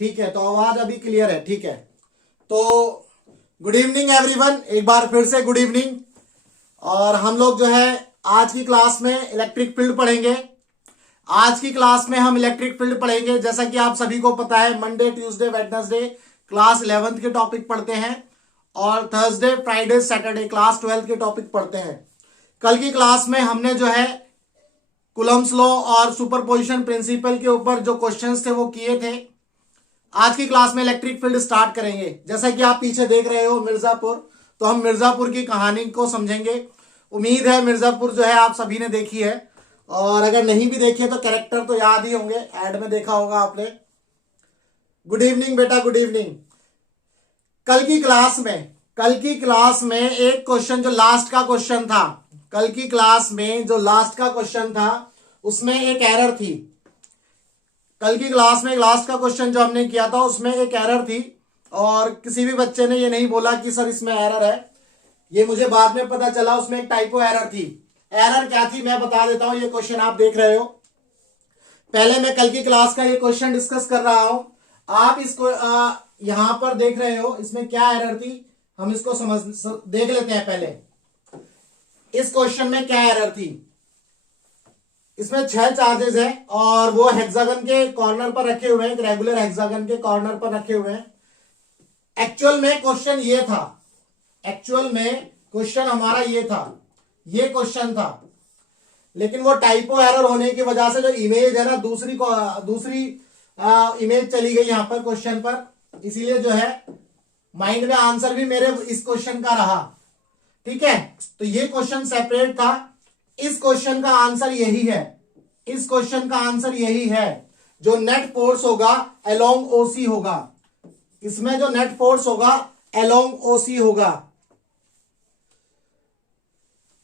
ठीक है, तो आवाज अभी क्लियर है। ठीक है, तो गुड इवनिंग एवरीवन, एक बार फिर से गुड इवनिंग। और हम लोग जो है आज की क्लास में इलेक्ट्रिक फील्ड पढ़ेंगे। आज की क्लास में हम इलेक्ट्रिक फील्ड पढ़ेंगे। जैसा कि आप सभी को पता है, Monday Tuesday Wednesday class 11th के टॉपिक पढ़ते हैं और Thursday Friday Saturday class 12th के टॉपिक पढ़ते हैं। कल की क्लास में हमने जो है कूलम्ब्स लॉ और सुपरपोजिशन प्रिंसिपल के ऊपर जो क्वेश्चंस थे वो किए थे। आज की क्लास में इलेक्ट्रिक फील्ड स्टार्ट करेंगे। जैसा कि आप पीछे देख रहे हो मिर्जापुर, तो हम मिर्जापुर की कहानी को समझेंगे। उम्मीद है मिर्जापुर जो है आप सभी ने देखी है, और अगर नहीं भी देखी है तो कैरेक्टर तो याद ही होंगे, एड में देखा होगा आपने। गुड इवनिंग बेटा, गुड इवनिंग। कल की क्लास में एक क्वेश्चन जो लास्ट का क्वेश्चन था, कल की क्लास में जो लास्ट का क्वेश्चन था उसमें एक एरर थी। कल की क्लास में लास्ट का क्वेश्चन जो हमने किया था उसमें एक एरर थी, और किसी भी बच्चे ने ये नहीं बोला कि सर इसमें एरर है। ये मुझे बाद में पता चला, उसमें एक टाइपो एरर थी। एरर क्या थी मैं बता देता हूं। ये क्वेश्चन आप देख रहे हो, पहले मैं कल की क्लास का ये क्वेश्चन डिस्कस कर रहा हूं। आप इसको यहां पर देख रहे हो, इसमें क्या एरर थी हम इसको देख लेते हैं। पहले इस क्वेश्चन में क्या एरर थी। इसमें 6 चार्जेस हैं और वो हेक्सागन के कॉर्नर पर रखे हुए हैं, रेगुलर हेक्सागन के कॉर्नर पर रखे हुए हैं। एक्चुअल में क्वेश्चन ये था, एक्चुअल में क्वेश्चन हमारा ये था, ये क्वेश्चन था, लेकिन वो टाइपो एरर होने की वजह से जो इमेज है ना, दूसरी इमेज चली गई यहां पर क्वेश्चन पर, इसीलिए जो है माइंड में आंसर भी मेरे इस क्वेश्चन का रहा। ठीक है, तो ये क्वेश्चन सेपरेट था। इस क्वेश्चन का आंसर यही है, इस क्वेश्चन का आंसर यही है। जो नेट फोर्स होगा अलोंग ओसी होगा, इसमें जो नेट फोर्स होगा अलोंग ओसी होगा।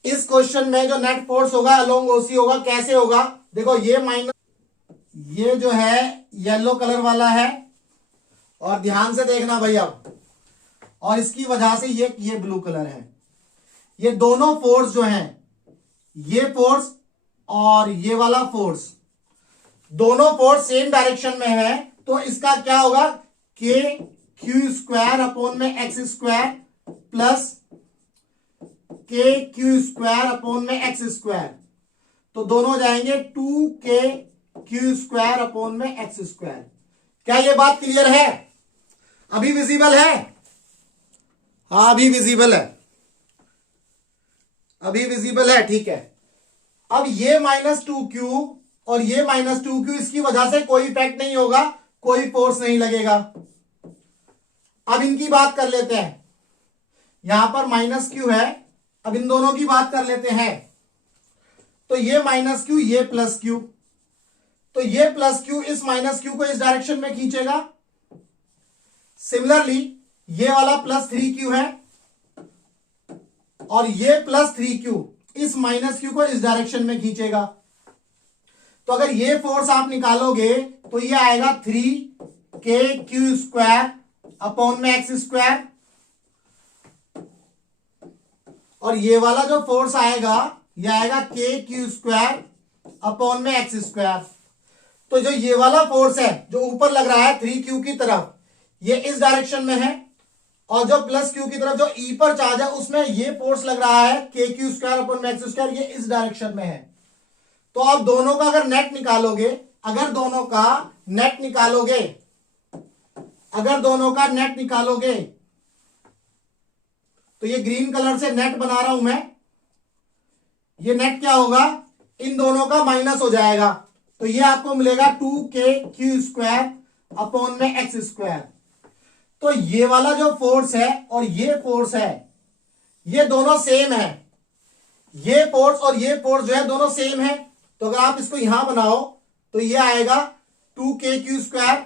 इस क्वेश्चन में जो नेट फोर्स होगा अलोंग ओसी होगा। कैसे होगा, देखो ये माइनस, ये जो है येलो कलर वाला है, और ध्यान से देखना भाई अब, और इसकी वजह से ये ब्लू कलर है। ये दोनों फोर्स जो हैं, ये फोर्स और ये वाला फोर्स, दोनों फोर्स सेम डायरेक्शन में है, तो इसका क्या होगा, के क्यू स्क्वायर अपॉन में एक्स स्क्वायर प्लस के क्यू स्क्वायर अपॉन में एक्स स्क्वायर। तो दोनों जाएंगे 2k क्यू स्क्वायर अपॉन में एक्स स्क्वायर। क्या ये बात क्लियर है? अभी विजिबल है? हाँ अभी विजिबल है, अभी विजिबल है। ठीक है, अब ये -2q और ये -2q, इसकी वजह से कोई इफेक्ट नहीं होगा, कोई फोर्स नहीं लगेगा। अब इनकी बात कर लेते हैं, यहां पर -q है, अब इन दोनों की बात कर लेते हैं। तो ये -q, ये +q, तो ये +q इस -q को इस डायरेक्शन में खींचेगा। सिमिलरली ये वाला +3q है, और ये +3q इस -q को इस डायरेक्शन में खींचेगा। तो अगर ये फोर्स आप निकालोगे तो ये आएगा 3k क्यू स्क्वायर अपॉन में एक्स स्क्वायर, और ये वाला जो फोर्स आएगा ये आएगा k क्यू स्क्वायर अपॉन में एक्स स्क्वायर। तो जो ये वाला फोर्स है जो ऊपर लग रहा है 3q की तरफ, ये इस डायरेक्शन में है, और जो +q की तरफ जो ई पर चार्ज है उसमें ये फोर्स लग रहा है के क्यू स्क्वायर अपॉन में एक्स स्क्वायर, ये इस डायरेक्शन में है। तो आप दोनों का अगर नेट निकालोगे, अगर दोनों का नेट निकालोगे, अगर दोनों का नेट निकालोगे, तो ये ग्रीन कलर से नेट बना रहा हूं मैं, ये नेट क्या होगा, इन दोनों का माइनस हो जाएगा। तो ये आपको मिलेगा 2k क्यू स्क्वायर अपॉन में एक्स स्क्वायर। तो ये वाला जो फोर्स है और ये फोर्स है, ये दोनों सेम है, ये फोर्स और ये फोर्स जो है दोनों सेम है। तो अगर आप इसको यहां बनाओ तो ये आएगा 2k क्यू स्क्वायर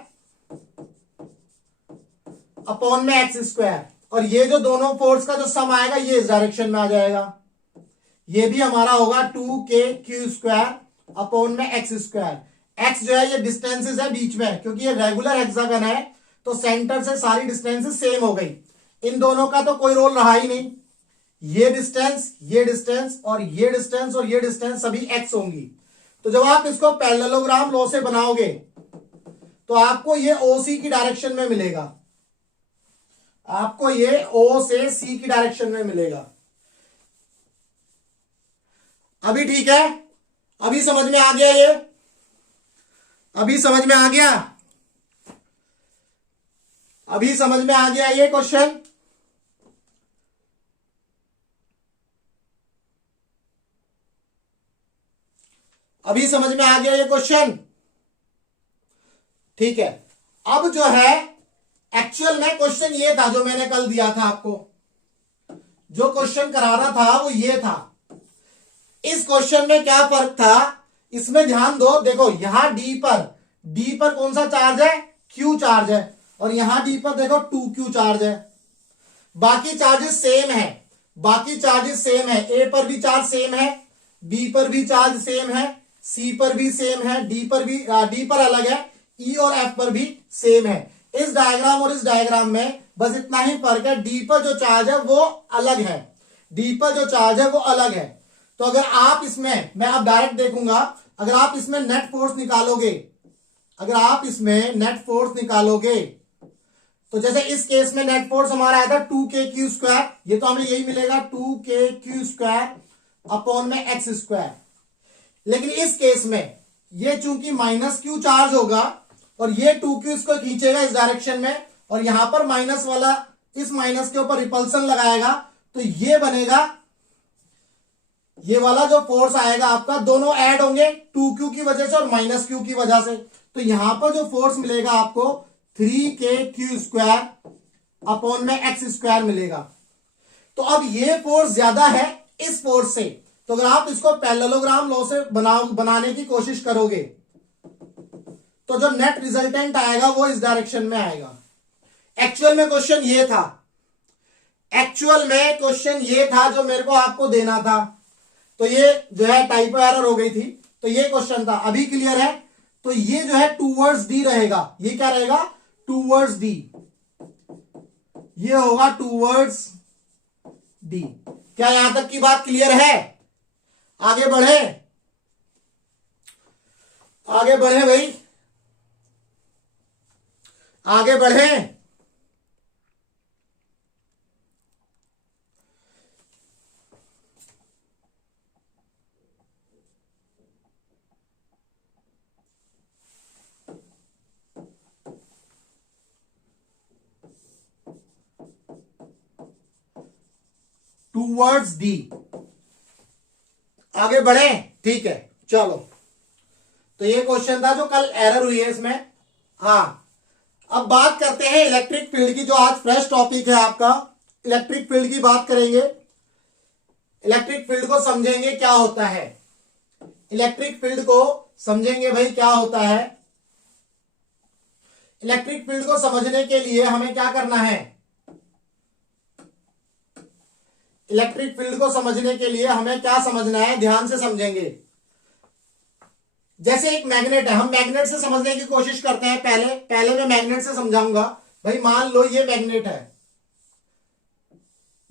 अपॉन में एक्स स्क्वायर, और ये जो दोनों फोर्स का जो सम आएगा ये इस डायरेक्शन में आ जाएगा। ये भी हमारा होगा 2k क्यू स्क्वायर अपॉन में एक्स स्क्वायर। एक्स जो है ये डिस्टेंसेस है बीच में, क्योंकि ये रेगुलर हेक्सागन है तो सेंटर से सारी डिस्टेंसेस सेम हो गई। इन दोनों का तो कोई रोल रहा ही नहीं, ये डिस्टेंस, ये डिस्टेंस और ये डिस्टेंस और ये डिस्टेंस सभी एक्स होंगी। तो जब आप इसको पैरेललोग्राम लॉ से बनाओगे तो आपको ये ओ सी की डायरेक्शन में मिलेगा, आपको ये ओ से सी की डायरेक्शन में मिलेगा। अभी ठीक है, अभी समझ में आ गया, ये अभी समझ में आ गया, अभी समझ में आ गया ये क्वेश्चन। अभी समझ में आ गया ये क्वेश्चन, ठीक है। अब जो है एक्चुअल में क्वेश्चन ये था जो मैंने कल दिया था आपको, जो क्वेश्चन कराना था वो ये था। इस क्वेश्चन में क्या फर्क था, इसमें ध्यान दो, देखो यहां डी पर कौन सा चार्ज है, क्यू चार्ज है, और यहां डी पर देखो 2q चार्ज है। बाकी चार्जेस सेम है, बाकी चार्जेस सेम है, ए पर भी चार्ज सेम है, बी पर भी चार्ज सेम है, सी पर भी सेम है, डी पर अलग है, ई और एफ पर भी सेम है। इस डायग्राम और इस डायग्राम में बस इतना ही फर्क है, डी पर जो चार्ज है वो अलग है, डी पर जो चार्ज है वो अलग है। तो अगर आप इसमें, मैं अब डायरेक्ट देखूंगा, अगर आप इसमें नेट फोर्स निकालोगे, अगर आप इसमें नेट फोर्स निकालोगे, तो जैसे इस केस में नेट फोर्स हमारा आया था 2kq², ये तो हमें यही मिलेगा 2kq² अपॉन में x²। लेकिन इस केस में ये चूंकि -q चार्ज होगा और ये 2q इसको खींचेगा इस डायरेक्शन में, और यहां पर माइनस वाला इस माइनस के ऊपर रिपल्सन लगाएगा, तो ये बनेगा, ये वाला जो फोर्स आएगा आपका, दोनों ऐड होंगे 2q की वजह से और -q की वजह से, तो यहां पर जो फोर्स मिलेगा आपको 3kq² अपॉन में x² मिलेगा। तो अब ये फोर्स ज्यादा है इस फोर्स से, तो अगर आप इसको पैरेललोग्राम लॉ से बनाने की कोशिश करोगे तो जो नेट रिजल्टेंट आएगा वो इस डायरेक्शन में आएगा। एक्चुअल में क्वेश्चन ये था, एक्चुअल में क्वेश्चन ये था जो मेरे को आपको देना था, तो ये जो है टाइपो एरर हो गई थी, तो ये क्वेश्चन था। अभी क्लियर है, तो ये जो है टूवर्ड्स डी रहेगा, ये क्या रहेगा, टूवर्ड्स डी, ये होगा टूवर्ड्स डी। क्या यहां तक की बात क्लियर है? आगे बढ़े, आगे बढ़े भाई, आगे बढ़े। टूवर्ड्स डी, आगे बढ़े, ठीक है। चलो, तो ये क्वेश्चन था जो कल एरर हुई है इसमें। हाँ, अब बात करते हैं इलेक्ट्रिक फील्ड की, जो आज फ्रेश टॉपिक है आपका। इलेक्ट्रिक फील्ड की बात करेंगे, इलेक्ट्रिक फील्ड को समझेंगे क्या होता है, इलेक्ट्रिक फील्ड को समझेंगे भाई क्या होता है। इलेक्ट्रिक फील्ड को समझने के लिए हमें क्या करना है, इलेक्ट्रिक फील्ड को समझने के लिए हमें क्या समझना है, ध्यान से समझेंगे। जैसे एक मैग्नेट है, हम मैग्नेट से समझने की कोशिश करते हैं। पहले मैं मैग्नेट से समझाऊंगा। भाई मान लो ये मैग्नेट है,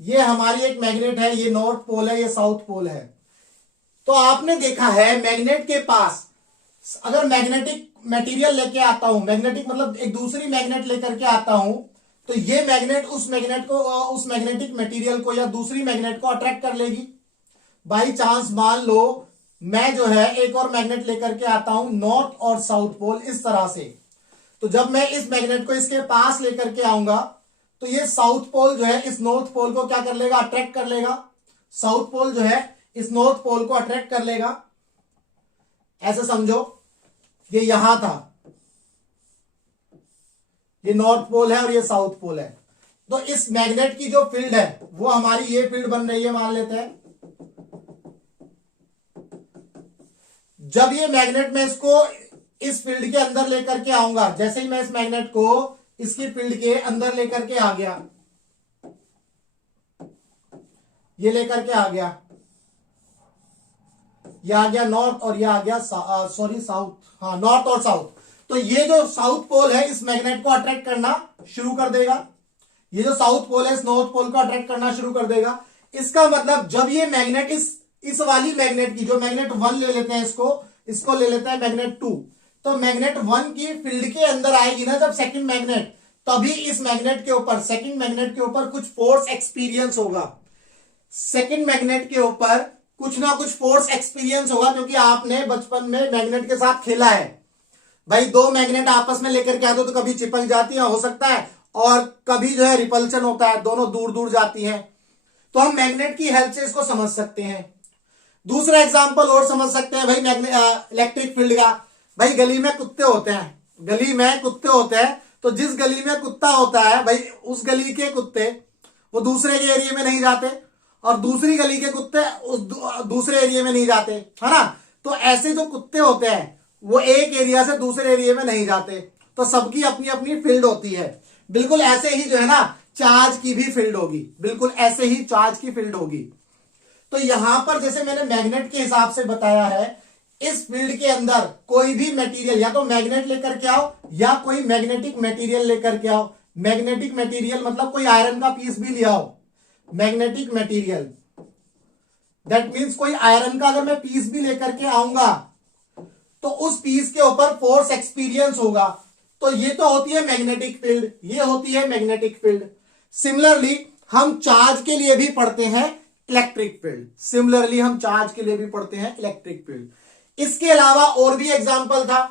ये हमारी एक मैग्नेट है, ये नॉर्थ पोल है, ये साउथ पोल है। तो आपने देखा है मैग्नेट के पास अगर मैग्नेटिक मटेरियल लेके आता हूं, मैग्नेटिक मतलब एक दूसरी मैग्नेट लेकर के आता हूं, तो ये मैग्नेट उस मैग्नेट को, उस मैग्नेटिक मटेरियल को या दूसरी मैग्नेट को अट्रैक्ट कर लेगी। बाई चांस मान लो मैं जो है एक और मैग्नेट लेकर के आता हूं नॉर्थ और साउथ पोल इस तरह से, तो जब मैं इस मैग्नेट को इसके पास लेकर के आऊंगा तो ये साउथ पोल जो है इस नॉर्थ पोल को क्या कर लेगा, अट्रैक्ट कर लेगा। साउथ पोल जो है इस नॉर्थ पोल को अट्रैक्ट कर लेगा। ऐसे समझो, ये यहां था, ये नॉर्थ पोल है और ये साउथ पोल है। तो इस मैग्नेट की जो फील्ड है वो हमारी ये फील्ड बन रही है, मान लेते हैं। जब ये मैग्नेट में इसको इस फील्ड के अंदर लेकर के आऊंगा, जैसे ही मैं इस मैग्नेट को इसकी फील्ड के अंदर लेकर के आ गया, ये लेकर के आ गया, ये आ गया नॉर्थ और ये आ गया साउथ, हाँ नॉर्थ और साउथ। तो ये जो साउथ पोल है इस मैग्नेट को अट्रैक्ट करना शुरू कर देगा, ये जो साउथ पोल है इस नॉर्थ पोल को अट्रैक्ट करना शुरू कर देगा। इसका मतलब जब ये मैग्नेट इस वाली मैग्नेट की, जो मैग्नेट 1 ले लेते हैं, इसको ले लेते हैं मैग्नेट 2, तो मैग्नेट 1 की फील्ड के अंदर आएगी ना जब सेकंड मैग्नेट, तभी इस मैग्नेट के ऊपर, सेकंड मैग्नेट के ऊपर कुछ फोर्स एक्सपीरियंस होगा। सेकंड मैग्नेट के ऊपर कुछ ना कुछ फोर्स एक्सपीरियंस होगा, क्योंकि आपने बचपन में मैग्नेट के साथ खेला है भाई। दो मैग्नेट आपस में लेकर के आते हो तो कभी चिपक जाती है, हो सकता है, और कभी जो है रिपल्शन होता है, दोनों दूर दूर जाती हैं। तो हम मैग्नेट की हेल्प से इसको समझ सकते हैं। दूसरा एग्जांपल और समझ सकते हैं भाई इलेक्ट्रिक फील्ड का। भाई गली में कुत्ते होते हैं, गली में कुत्ते होते हैं, तो जिस गली में कुत्ता होता है भाई, उस गली के कुत्ते वो दूसरे के एरिया में नहीं जाते, और दूसरी गली के कुत्ते उस दूसरे एरिया में नहीं जाते, है ना। तो ऐसे जो कुत्ते होते हैं वो एक एरिया से दूसरे एरिया में नहीं जाते, तो सबकी अपनी अपनी फील्ड होती है। बिल्कुल ऐसे ही जो है ना चार्ज की भी फील्ड होगी, बिल्कुल ऐसे ही चार्ज की फील्ड होगी। तो यहां पर जैसे मैंने मैग्नेट के हिसाब से बताया है, इस फील्ड के अंदर कोई भी मटेरियल, या तो मैग्नेट लेकर के आओ या कोई मैग्नेटिक मटेरियल लेकर के आओ। मैग्नेटिक मटेरियल मतलब कोई आयरन का पीस भी ले आओ, मैग्नेटिक मटेरियल, दैट मीन्स कोई आयरन का अगर मैं पीस भी लेकर के आऊंगा तो उस पीस के ऊपर फोर्स एक्सपीरियंस होगा। तो ये तो होती है मैग्नेटिक फील्ड, ये होती है मैग्नेटिक फील्ड। सिमिलरली हम चार्ज के लिए भी पढ़ते हैं इलेक्ट्रिक फील्ड, सिमिलरली हम चार्ज के लिए भी पढ़ते हैं इलेक्ट्रिक फील्ड। इसके अलावा और भी एग्जांपल था,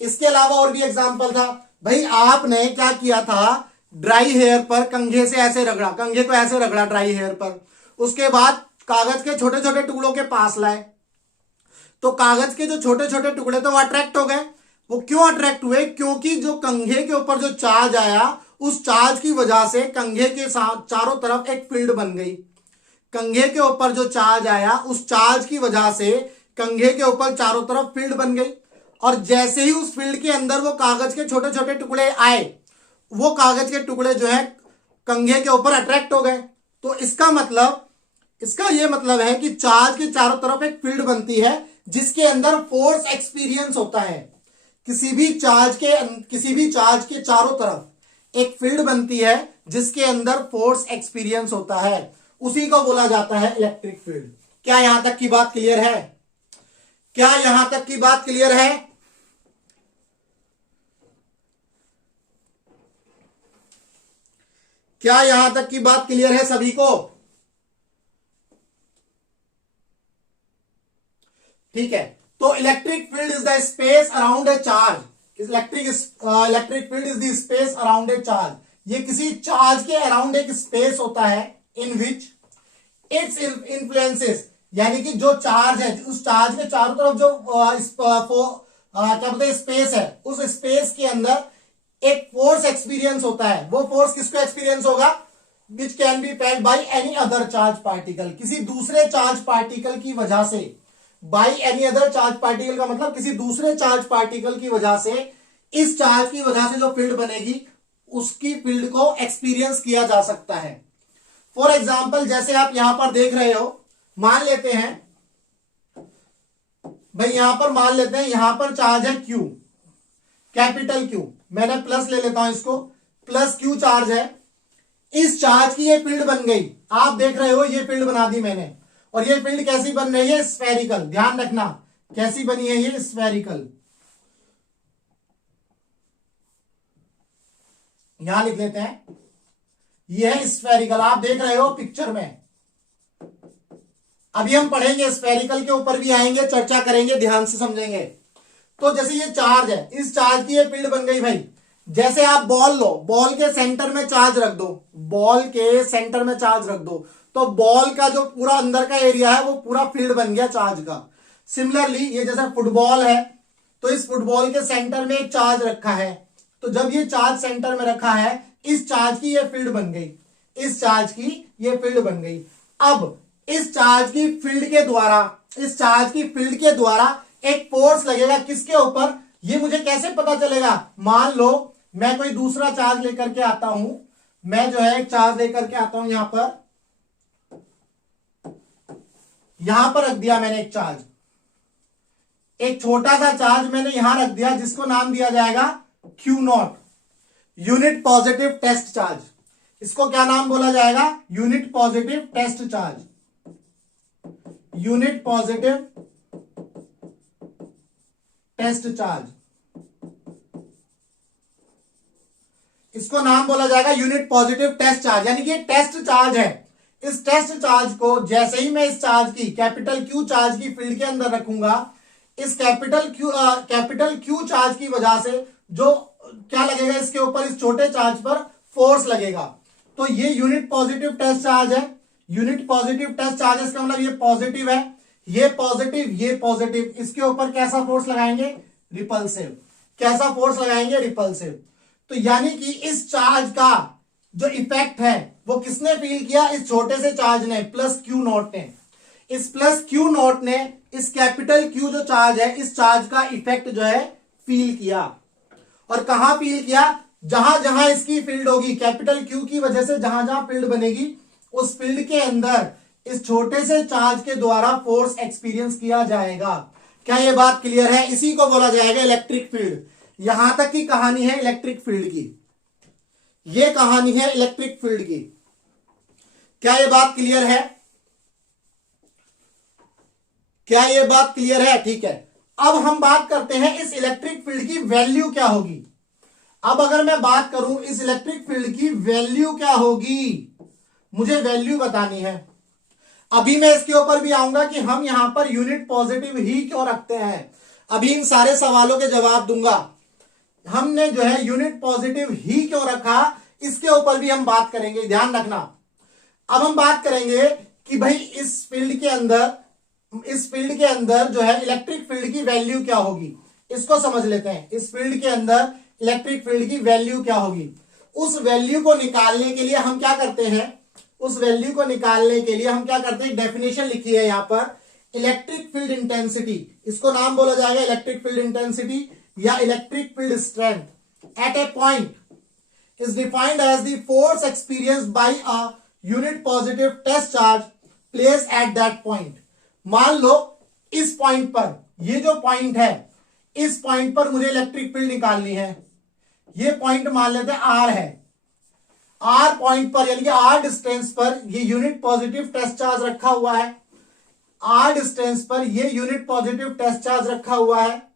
इसके अलावा और भी एग्जांपल था। भाई आपने क्या किया था, ड्राई हेयर पर कंघे से ऐसे रगड़ा, कंघे को ऐसे रगड़ा ड्राई हेयर पर, उसके बाद कागज के छोटे छोटे टुकड़ों के पास लाए, तो कागज के जो छोटे छोटे टुकड़े थे वो अट्रैक्ट हो गए। वो क्यों अट्रैक्ट हुए, क्योंकि जो कंघे के ऊपर जो चार्ज आया, उस चार्ज की वजह से कंघे के चारों तरफ एक फील्ड बन गई। कंघे के ऊपर जो चार्ज आया, उस चार्ज की वजह से कंघे के ऊपर चारों तरफ फील्ड बन गई, और जैसे ही उस फील्ड के अंदर वो कागज के छोटे छोटे टुकड़े आए, वो कागज के टुकड़े जो है कंघे के ऊपर अट्रैक्ट हो गए। तो इसका मतलब, इसका ये मतलब है कि चार्ज के चारों तरफ एक फील्ड बनती है जिसके अंदर फोर्स एक्सपीरियंस होता है। किसी भी चार्ज के चारों तरफ एक फील्ड बनती है जिसके अंदर फोर्स एक्सपीरियंस होता है, उसी को बोला जाता है इलेक्ट्रिक फील्ड। क्या यहां तक की बात क्लियर है? क्या यहां तक की बात क्लियर है? क्या यहां तक की बात क्लियर है सभी को? ठीक है, तो electric field is the space around a charge. Electric field is the space around a charge. ये किसी चार्ज के अराउंड एक स्पेस होता है इन विच इट्स इन्फ्लुएंसेस, यानी कि जो चार्ज है, उस चार्ज के चारों तरफ जो क्या बोलते हैं स्पेस है, उस स्पेस के अंदर एक फोर्स एक्सपीरियंस होता है। वो फोर्स किसको एक्सपीरियंस होगा? Which can be felt by any other charge particle, किसी दूसरे चार्ज पार्टिकल की वजह से। By any other charge particle का मतलब किसी दूसरे चार्ज पार्टिकल की वजह से, इस चार्ज की वजह से जो फील्ड बनेगी उसकी फील्ड को एक्सपीरियंस किया जा सकता है। फॉर एग्जाम्पल जैसे आप यहां पर देख रहे हो, मान लेते हैं भाई, यहां पर मान लेते हैं यहां पर चार्ज है Q, कैपिटल Q, मैंने प्लस ले लेता हूं इसको, प्लस Q चार्ज है। इस चार्ज की ये फील्ड बन गई, आप देख रहे हो ये फील्ड बना दी मैंने, और ये फील्ड कैसी बन रही है? स्फेरिकल। ध्यान रखना कैसी बनी है ये? स्फेरिकल। यहां लिख लेते हैं, ये है स्फेरिकल, आप देख रहे हो पिक्चर में। अभी हम पढ़ेंगे स्फेरिकल के ऊपर भी आएंगे, चर्चा करेंगे, ध्यान से समझेंगे। तो जैसे ये चार्ज है, इस चार्ज की ये फील्ड बन गई भाई। जैसे आप बॉल लो, बॉल के सेंटर में चार्ज रख दो, बॉल के सेंटर में चार्ज रख दो, तो बॉल का जो पूरा अंदर का एरिया है वो पूरा फील्ड बन गया चार्ज का। सिमिलरली ये जैसे फुटबॉल है, तो इस फुटबॉल के सेंटर में एक चार्ज रखा है, तो जब ये चार्ज सेंटर में रखा है, इस चार्ज की ये फील्ड बन गई, इस चार्ज की ये फील्ड बन गई। अब इस चार्ज की फील्ड के द्वारा, इस चार्ज की फील्ड के द्वारा एक फोर्स लगेगा किसके ऊपर? ये मुझे कैसे पता चलेगा? मान लो मैं कोई दूसरा चार्ज लेकर के आता हूं, मैं जो है एक चार्ज लेकर के आता हूं, यहां पर रख दिया मैंने एक चार्ज, एक छोटा सा चार्ज मैंने यहां रख दिया जिसको नाम दिया जाएगा Q0, unit positive test charge. इसको क्या नाम बोला जाएगा? Unit positive test charge, unit positive test charge. इसको नाम बोला जाएगा यूनिट पॉजिटिव टेस्ट चार्ज, यानी कि टेस्ट चार्ज है। इस टेस्ट चार्ज को जैसे ही मैं इस चार्ज की कैपिटल क्यू चार्ज की फील्ड के अंदर रखूंगा, इस कैपिटल क्यू चार्ज की वजह से जो क्या लगेगा इसके ऊपर, इस छोटे चार्ज पर फोर्स लगेगा। तो ये यूनिट पॉजिटिव टेस्ट चार्ज है। यूनिट पॉजिटिव टेस्ट चार्ज इसका मतलब ये पॉजिटिव है, ये पॉजिटिव, इसके ऊपर कैसा फोर्स लगाएंगे, रिपल्सिव। कैसा फोर्स लगाएंगे, रिपल्सिव। तो यानी कि इस चार्ज का जो इफेक्ट है वो किसने फील किया, इस छोटे से चार्ज ने, प्लस क्यू नॉट ने। इस प्लस क्यू नॉट ने इस कैपिटल क्यू जो चार्ज है, इस चार्ज का इफेक्ट जो है फील किया। और कहां फील किया, जहां जहां इसकी फील्ड होगी, कैपिटल क्यू की वजह से जहां जहां फील्ड बनेगी, उस फील्ड के अंदर इस छोटे से चार्ज के द्वारा फोर्स एक्सपीरियंस किया जाएगा। क्या ये बात क्लियर है? इसी को बोला जाएगा इलेक्ट्रिक फील्ड। यहां तक की कहानी है इलेक्ट्रिक फील्ड की, ये कहानी है इलेक्ट्रिक फील्ड की। क्या ये बात क्लियर है? क्या ये बात क्लियर है? ठीक है, अब हम बात करते हैं इस इलेक्ट्रिक फील्ड की वैल्यू क्या होगी। अब अगर मैं बात करूं इस इलेक्ट्रिक फील्ड की वैल्यू क्या होगी, मुझे वैल्यू बतानी है। अभी मैं इसके ऊपर भी आऊंगा कि हम यहां पर यूनिट पॉजिटिव ही क्यों रखते हैं। अभी इन सारे सवालों के जवाब दूंगा। हमने जो है यूनिट पॉजिटिव ही क्यों रखा, इसके ऊपर भी हम बात करेंगे, ध्यान रखना। अब हम बात करेंगे कि भाई इस फील्ड के अंदर जो है इलेक्ट्रिक फील्ड की वैल्यू क्या होगी, इसको समझ लेते हैं। इस फील्ड के अंदर इलेक्ट्रिक फील्ड की वैल्यू क्या होगी, उस वैल्यू को निकालने के लिए हम क्या करते हैं, डेफिनेशन लिखी है यहां पर, इलेक्ट्रिक फील्ड इंटेंसिटी। इसको नाम बोला जाएगा इलेक्ट्रिक फील्ड इंटेंसिटी या electric field strength at a point is defined as the force experienced by a unit positive test charge placed at that point। मान लो इस पॉइंट पर, ये जो पॉइंट है, इस पॉइंट पर मुझे इलेक्ट्रिक फील्ड निकालनी है। ये पॉइंट मान लेते हैं आर है। आर पॉइंट पर यानी कि आर डिस्टेंस पर ये यूनिट पॉजिटिव टेस्ट चार्ज रखा हुआ है। आर डिस्टेंस पर ये यूनिट पॉजिटिव टेस्ट चार्ज रखा हुआ है।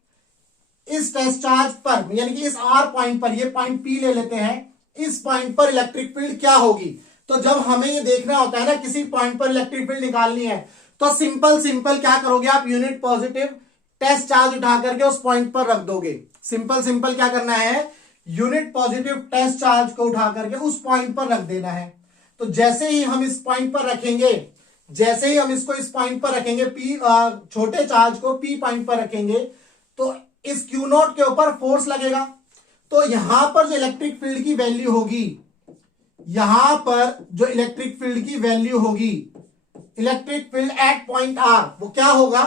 इस टेस्ट चार्ज पर यानी कि इस आर पॉइंट पर, ये पॉइंट पी ले लेते हैं, इस पॉइंट पर इलेक्ट्रिक फील्ड क्या होगी। तो जब हमें ये देखना होता है ना किसी पॉइंट पर इलेक्ट्रिक फील्ड निकालनी है, तो सिंपल क्या करोगे आप, यूनिट पॉजिटिव टेस्ट चार्ज उठा करके उस पॉइंट पर रख दोगे। सिंपल क्या करना है, यूनिट पॉजिटिव टेस्ट चार्ज को उठा करके उस पॉइंट पर रख देना है। तो जैसे ही हम इस पॉइंट पर रखेंगे, जैसे ही हम इसको इस पॉइंट पर रखेंगे, पी छोटे चार्ज को पी पॉइंट पर रखेंगे, तो इस क्यू नॉट के ऊपर फोर्स लगेगा। तो यहां पर जो इलेक्ट्रिक फील्ड की वैल्यू होगी, यहां पर जो इलेक्ट्रिक फील्ड की वैल्यू होगी, electric field at point R, वो क्या होगा,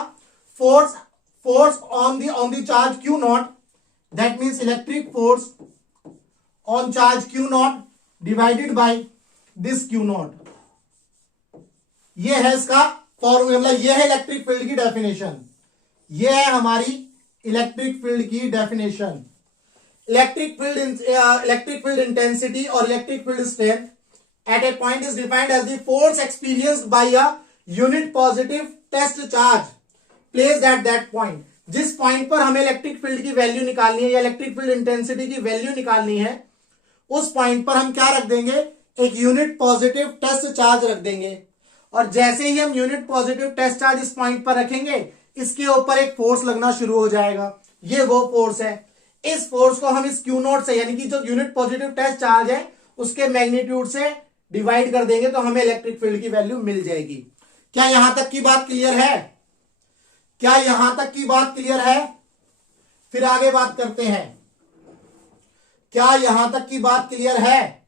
force on the charge q naught, that means electric force on charge q naught divided by this q naught. ये है इसका फॉर्मूला, ये है इलेक्ट्रिक फील्ड की डेफिनेशन। ये है हमारी इलेक्ट्रिक फील्ड की डेफिनेशन। इलेक्ट्रिक फील्ड इंटेंसिटी और electric field strength at a point is defined as the force experienced by a unit positive test charge placed at that point. जिस point पर हमें electric field की value निकालनी है या electric field intensity की value निकालनी है, उस पॉइंट पर हम क्या रख देंगे, एक यूनिट पॉजिटिव टेस्ट चार्ज रख देंगे। और जैसे ही हम यूनिट पॉजिटिव टेस्ट चार्ज इस पॉइंट पर रखेंगे, इसके ऊपर एक फोर्स लगना शुरू हो जाएगा। ये वो फोर्स है। इस फोर्स को हम इस क्यू नॉट से, यानी कि जो यूनिट पॉजिटिव टेस्ट चार्ज है उसके मैग्नीट्यूड से डिवाइड कर देंगे, तो हमें इलेक्ट्रिक फील्ड की वैल्यू मिल जाएगी। क्या यहां तक की बात क्लियर है? क्या यहां तक की बात क्लियर है? फिर आगे बात करते हैं। क्या यहां तक की बात क्लियर है?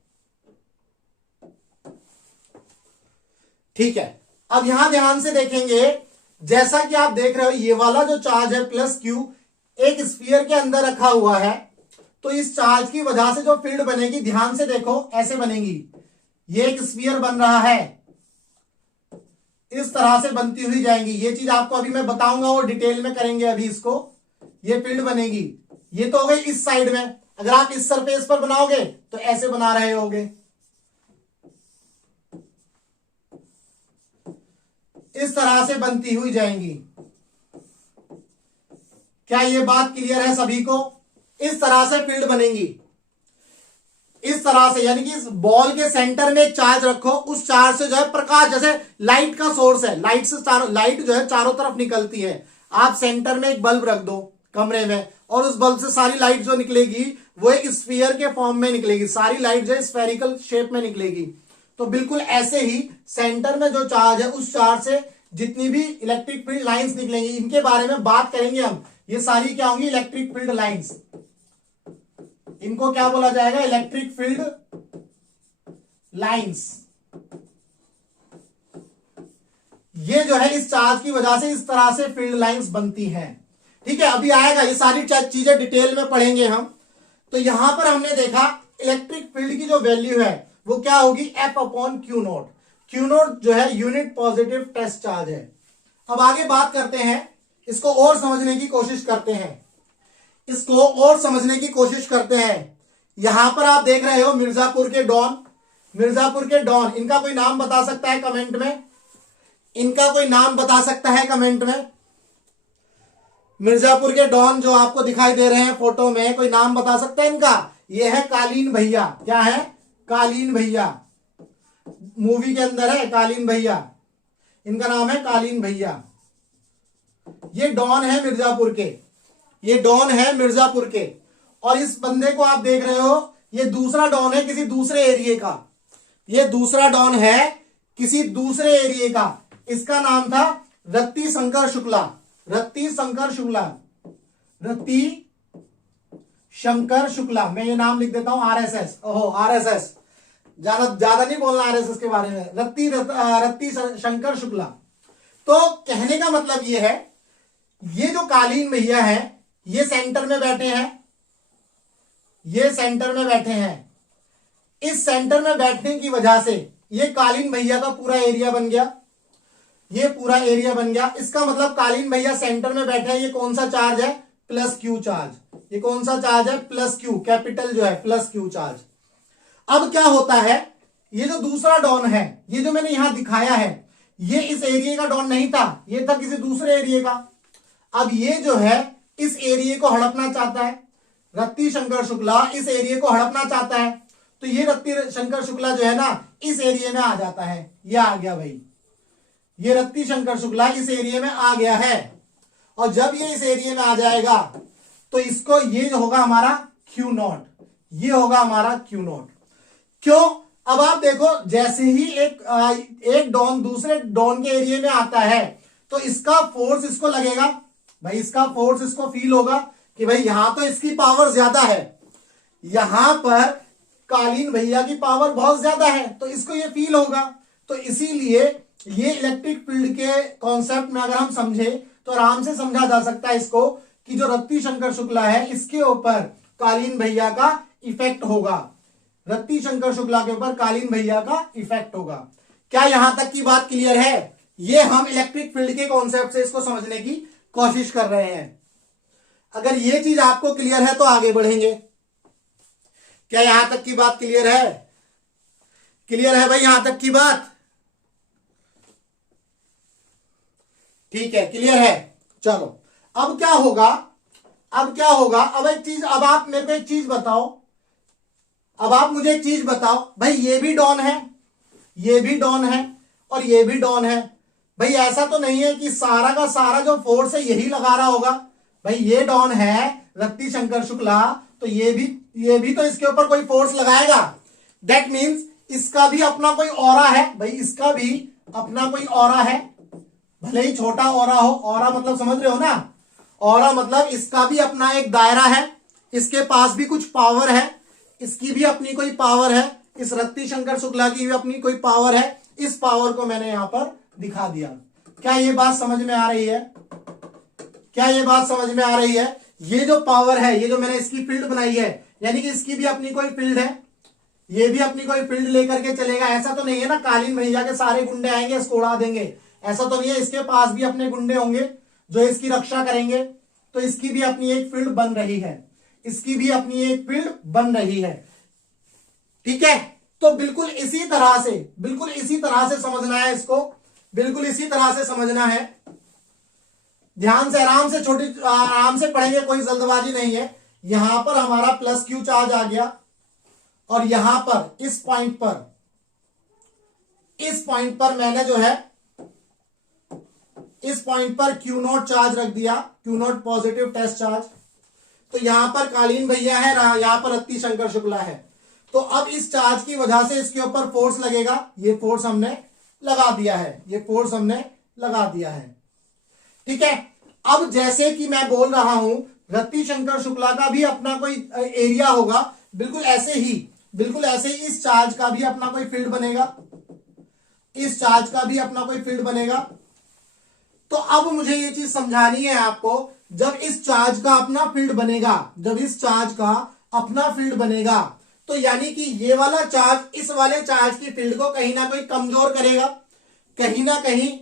ठीक है, अब यहां ध्यान से देखेंगे। जैसा कि आप देख रहे हो, ये वाला जो चार्ज है प्लस क्यू एक स्फीयर के अंदर रखा हुआ है, तो इस चार्ज की वजह से जो फील्ड बनेगी, ध्यान से देखो, ऐसे बनेगी। ये एक स्फीयर बन रहा है, इस तरह से बनती हुई जाएंगी। ये चीज आपको अभी मैं बताऊंगा, वो डिटेल में करेंगे अभी इसको। ये फील्ड बनेगी। ये तो हो गई इस साइड में। अगर आप इस सरफेस पर बनाओगे तो ऐसे बना रहे होगे, इस तरह से बनती हुई जाएंगी। क्या ये बात क्लियर है सभी को? इस तरह से फील्ड बनेंगी। इस तरह से, यानी कि इस बॉल के सेंटर में एक चार्ज रखो, उस चार्ज से जो है प्रकाश, जैसे लाइट का सोर्स है, लाइट जो है चारों तरफ निकलती है, आप सेंटर में एक बल्ब रख दो कमरे में, और उस बल्ब से सारी लाइट जो निकलेगी वो एक स्फीयर के फॉर्म में निकलेगी, सारी लाइट जो है स्फेरिकल शेप में निकलेगी। तो बिल्कुल ऐसे ही सेंटर में जो चार्ज है उस चार्ज से जितनी भी इलेक्ट्रिक फील्ड लाइंस निकलेंगी, इनके बारे में बात करेंगे हम। ये सारी क्या होंगी? Electric field lines. इनको क्या बोला जाएगा? Electric field lines. ये जो है इस चार्ज की वजह से इस तरह से फील्ड लाइंस बनती हैं। ठीक है, अभी आएगा, ये सारी चीजें डिटेल में पढ़ेंगे हम। तो यहां पर हमने देखा इलेक्ट्रिक फील्ड की जो वैल्यू है वो क्या होगी? F upon Q not. Q not जो है यूनिट पॉजिटिव टेस्ट चार्ज है। अब आगे बात करते हैं, इसको और समझने की कोशिश करते हैं, इसको और समझने की कोशिश करते हैं। यहां पर आप देख रहे हो मिर्जापुर के डॉन, मिर्जापुर के डॉन, इनका कोई नाम बता सकता है कमेंट में? इनका कोई नाम बता सकता है कमेंट में? मिर्जापुर के डॉन जो आपको दिखाई दे रहे हैं फोटो में, कोई नाम बता सकता है इनका? ये है कालीन भैया। क्या है? कालीन भैया। मूवी के अंदर है कालीन भैया, इनका नाम है कालीन भैया। ये डॉन है मिर्जापुर के, ये डॉन है मिर्जापुर के। और इस बंदे को आप देख रहे हो, ये दूसरा डॉन है किसी दूसरे एरिया का, ये दूसरा डॉन है किसी दूसरे एरिया का। इसका नाम था रत्ती शंकर शुक्ला, रत्ती शंकर शुक्ला, रत्ती शंकर शुक्ला। मैं ये नाम लिख देता हूं आरएसएस। ओहो आरएसएस, ज्यादा नहीं बोलना आरएसएस के बारे में। रत्ती शंकर शुक्ला। तो कहने का मतलब ये है, ये जो कालीन भैया है ये सेंटर में बैठे हैं, ये सेंटर में बैठे हैं। इस सेंटर में बैठने की वजह से ये कालीन भैया का पूरा एरिया बन गया, ये पूरा एरिया बन गया। इसका मतलब कालीन भैया सेंटर में बैठे हैं। ये कौन सा चार्ज है? Plus Q charge. ये कौन सा चार्ज है? प्लस क्यू, कैपिटल जो है प्लस क्यू चार्ज। अब क्या होता है, ये जो दूसरा डॉन है, ये जो मैंने यहां दिखाया है, ये इस एरिया का डॉन नहीं था, ये था किसी दूसरे एरिया का। अब ये जो है इस एरिया को हड़पना चाहता है, रत्ती शंकर शुक्ला इस एरिया को हड़पना चाहता है। तो ये रत्ती शंकर शुक्ला जो है ना इस एरिया में आ जाता है। ये आ गया भाई, ये रत्ती शंकर शुक्ला इस एरिया में आ गया है। और जब ये इस एरिया में आ जाएगा तो इसको, ये होगा हमारा क्यू नॉट, ये होगा हमारा क्यू नॉट। क्यों? अब आप देखो, जैसे ही एक डॉन दूसरे डॉन के एरिया में आता है तो इसका फोर्स इसको लगेगा भाई, इसका फोर्स इसको फील होगा कि भाई यहां तो इसकी पावर ज्यादा है, यहां पर कालीन भैया की पावर बहुत ज्यादा है, तो इसको ये फील होगा। तो इसीलिए ये इलेक्ट्रिक फील्ड के कॉन्सेप्ट में अगर हम समझे तो आराम से समझा जा सकता है इसको, कि जो रत्ती शंकर शुक्ला है इसके ऊपर कालीन भैया का इफेक्ट होगा, रत्ती शंकर शुक्ला के ऊपर कालीन भैया का इफेक्ट होगा। क्या यहां तक की बात क्लियर है? ये हम इलेक्ट्रिक फील्ड के कॉन्सेप्ट से इसको समझने की कोशिश कर रहे हैं। अगर ये चीज आपको क्लियर है तो आगे बढ़ेंगे। क्या यहां तक की बात क्लियर है? क्लियर है भाई यहां तक की बात? ठीक है, क्लियर है। चलो अब क्या होगा, अब क्या होगा, अब एक चीज, अब आप मेरे को एक चीज बताओ, अब आप मुझे एक चीज बताओ भाई, ये भी डॉन है, ये भी डॉन है और ये भी डॉन है। भाई ऐसा तो नहीं है कि सारा का सारा जो फोर्स है यही लगा रहा होगा। भाई ये डॉन है रत्ती शंकर शुक्ला, तो ये भी तो इसके ऊपर कोई फोर्स लगाएगा। दैट मीन्स इसका भी अपना कोई ऑरा है भाई, इसका भी अपना कोई ऑरा है, भले ही छोटा ऑरा हो। ऑरा मतलब समझ रहे हो ना? ऑरा मतलब इसका भी अपना एक दायरा है, इसके पास भी कुछ पावर है, इसकी भी अपनी कोई पावर है, इस रत्ती शंकर शुक्ला की भी अपनी कोई पावर है। इस पावर को मैंने यहां पर दिखा दिया। क्या ये बात समझ में आ रही है? क्या ये बात समझ में आ रही है? ये जो पावर है, ये जो मैंने इसकी फील्ड बनाई है, यानी कि इसकी भी अपनी कोई फील्ड है, ये भी अपनी कोई फील्ड लेकर के चलेगा। ऐसा तो नहीं है ना कालीन भैया के सारे गुंडे आएंगे इसको उड़ा देंगे, ऐसा तो नहीं है। इसके पास भी अपने गुंडे होंगे जो इसकी रक्षा करेंगे। तो इसकी भी अपनी एक फील्ड बन रही है, इसकी भी अपनी एक फील्ड बन रही है। ठीक है, तो बिल्कुल इसी तरह से, बिल्कुल इसी तरह से समझना है इसको, बिल्कुल इसी तरह से समझना है। ध्यान से, आराम से पढ़ेंगे, कोई जल्दबाजी नहीं है। यहां पर हमारा प्लस क्यू चार्ज आ गया और यहां पर इस पॉइंट पर मैंने जो है इस पॉइंट पर क्यू नॉट चार्ज रख दिया, q naught positive test charge. तो यहां पर कालीन भैया है, यहां पर रत्ती शंकर शुक्ला है। तो अब इस चार्ज की वजह से इसके ऊपर फोर्स लगेगा, ये फोर्स हमने लगा दिया है, ये फोर्स हमने लगा दिया है। ठीक है, अब जैसे कि मैं बोल रहा हूं रत्ती शंकर शुक्ला का भी अपना कोई एरिया होगा, बिल्कुल ऐसे ही इस चार्ज का भी अपना कोई फील्ड बनेगा, इस चार्ज का भी अपना कोई फील्ड बनेगा। तो अब मुझे ये चीज समझानी है आपको, जब इस चार्ज का अपना फील्ड बनेगा, जब इस चार्ज का अपना फील्ड बनेगा, तो यानी कि ये वाला चार्ज इस वाले चार्ज की फील्ड को कहीं ना कहीं कमजोर करेगा, कहीं ना कहीं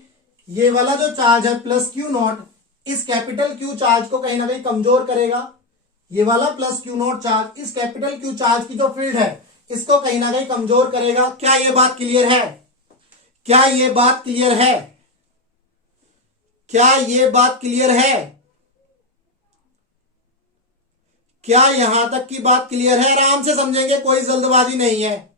ये वाला जो चार्ज है प्लस क्यू नॉट इस कैपिटल क्यू चार्ज को कहीं ना कहीं कमजोर करेगा। ये वाला प्लस क्यू नॉट चार्ज इस कैपिटल क्यू चार्ज की जो फील्ड है इसको कहीं ना कहीं कमजोर करेगा। क्या ये बात क्लियर है? क्या ये बात क्लियर है? क्या ये बात क्लियर है? क्या यहां तक की बात क्लियर है? आराम से समझेंगे, कोई जल्दबाजी नहीं है,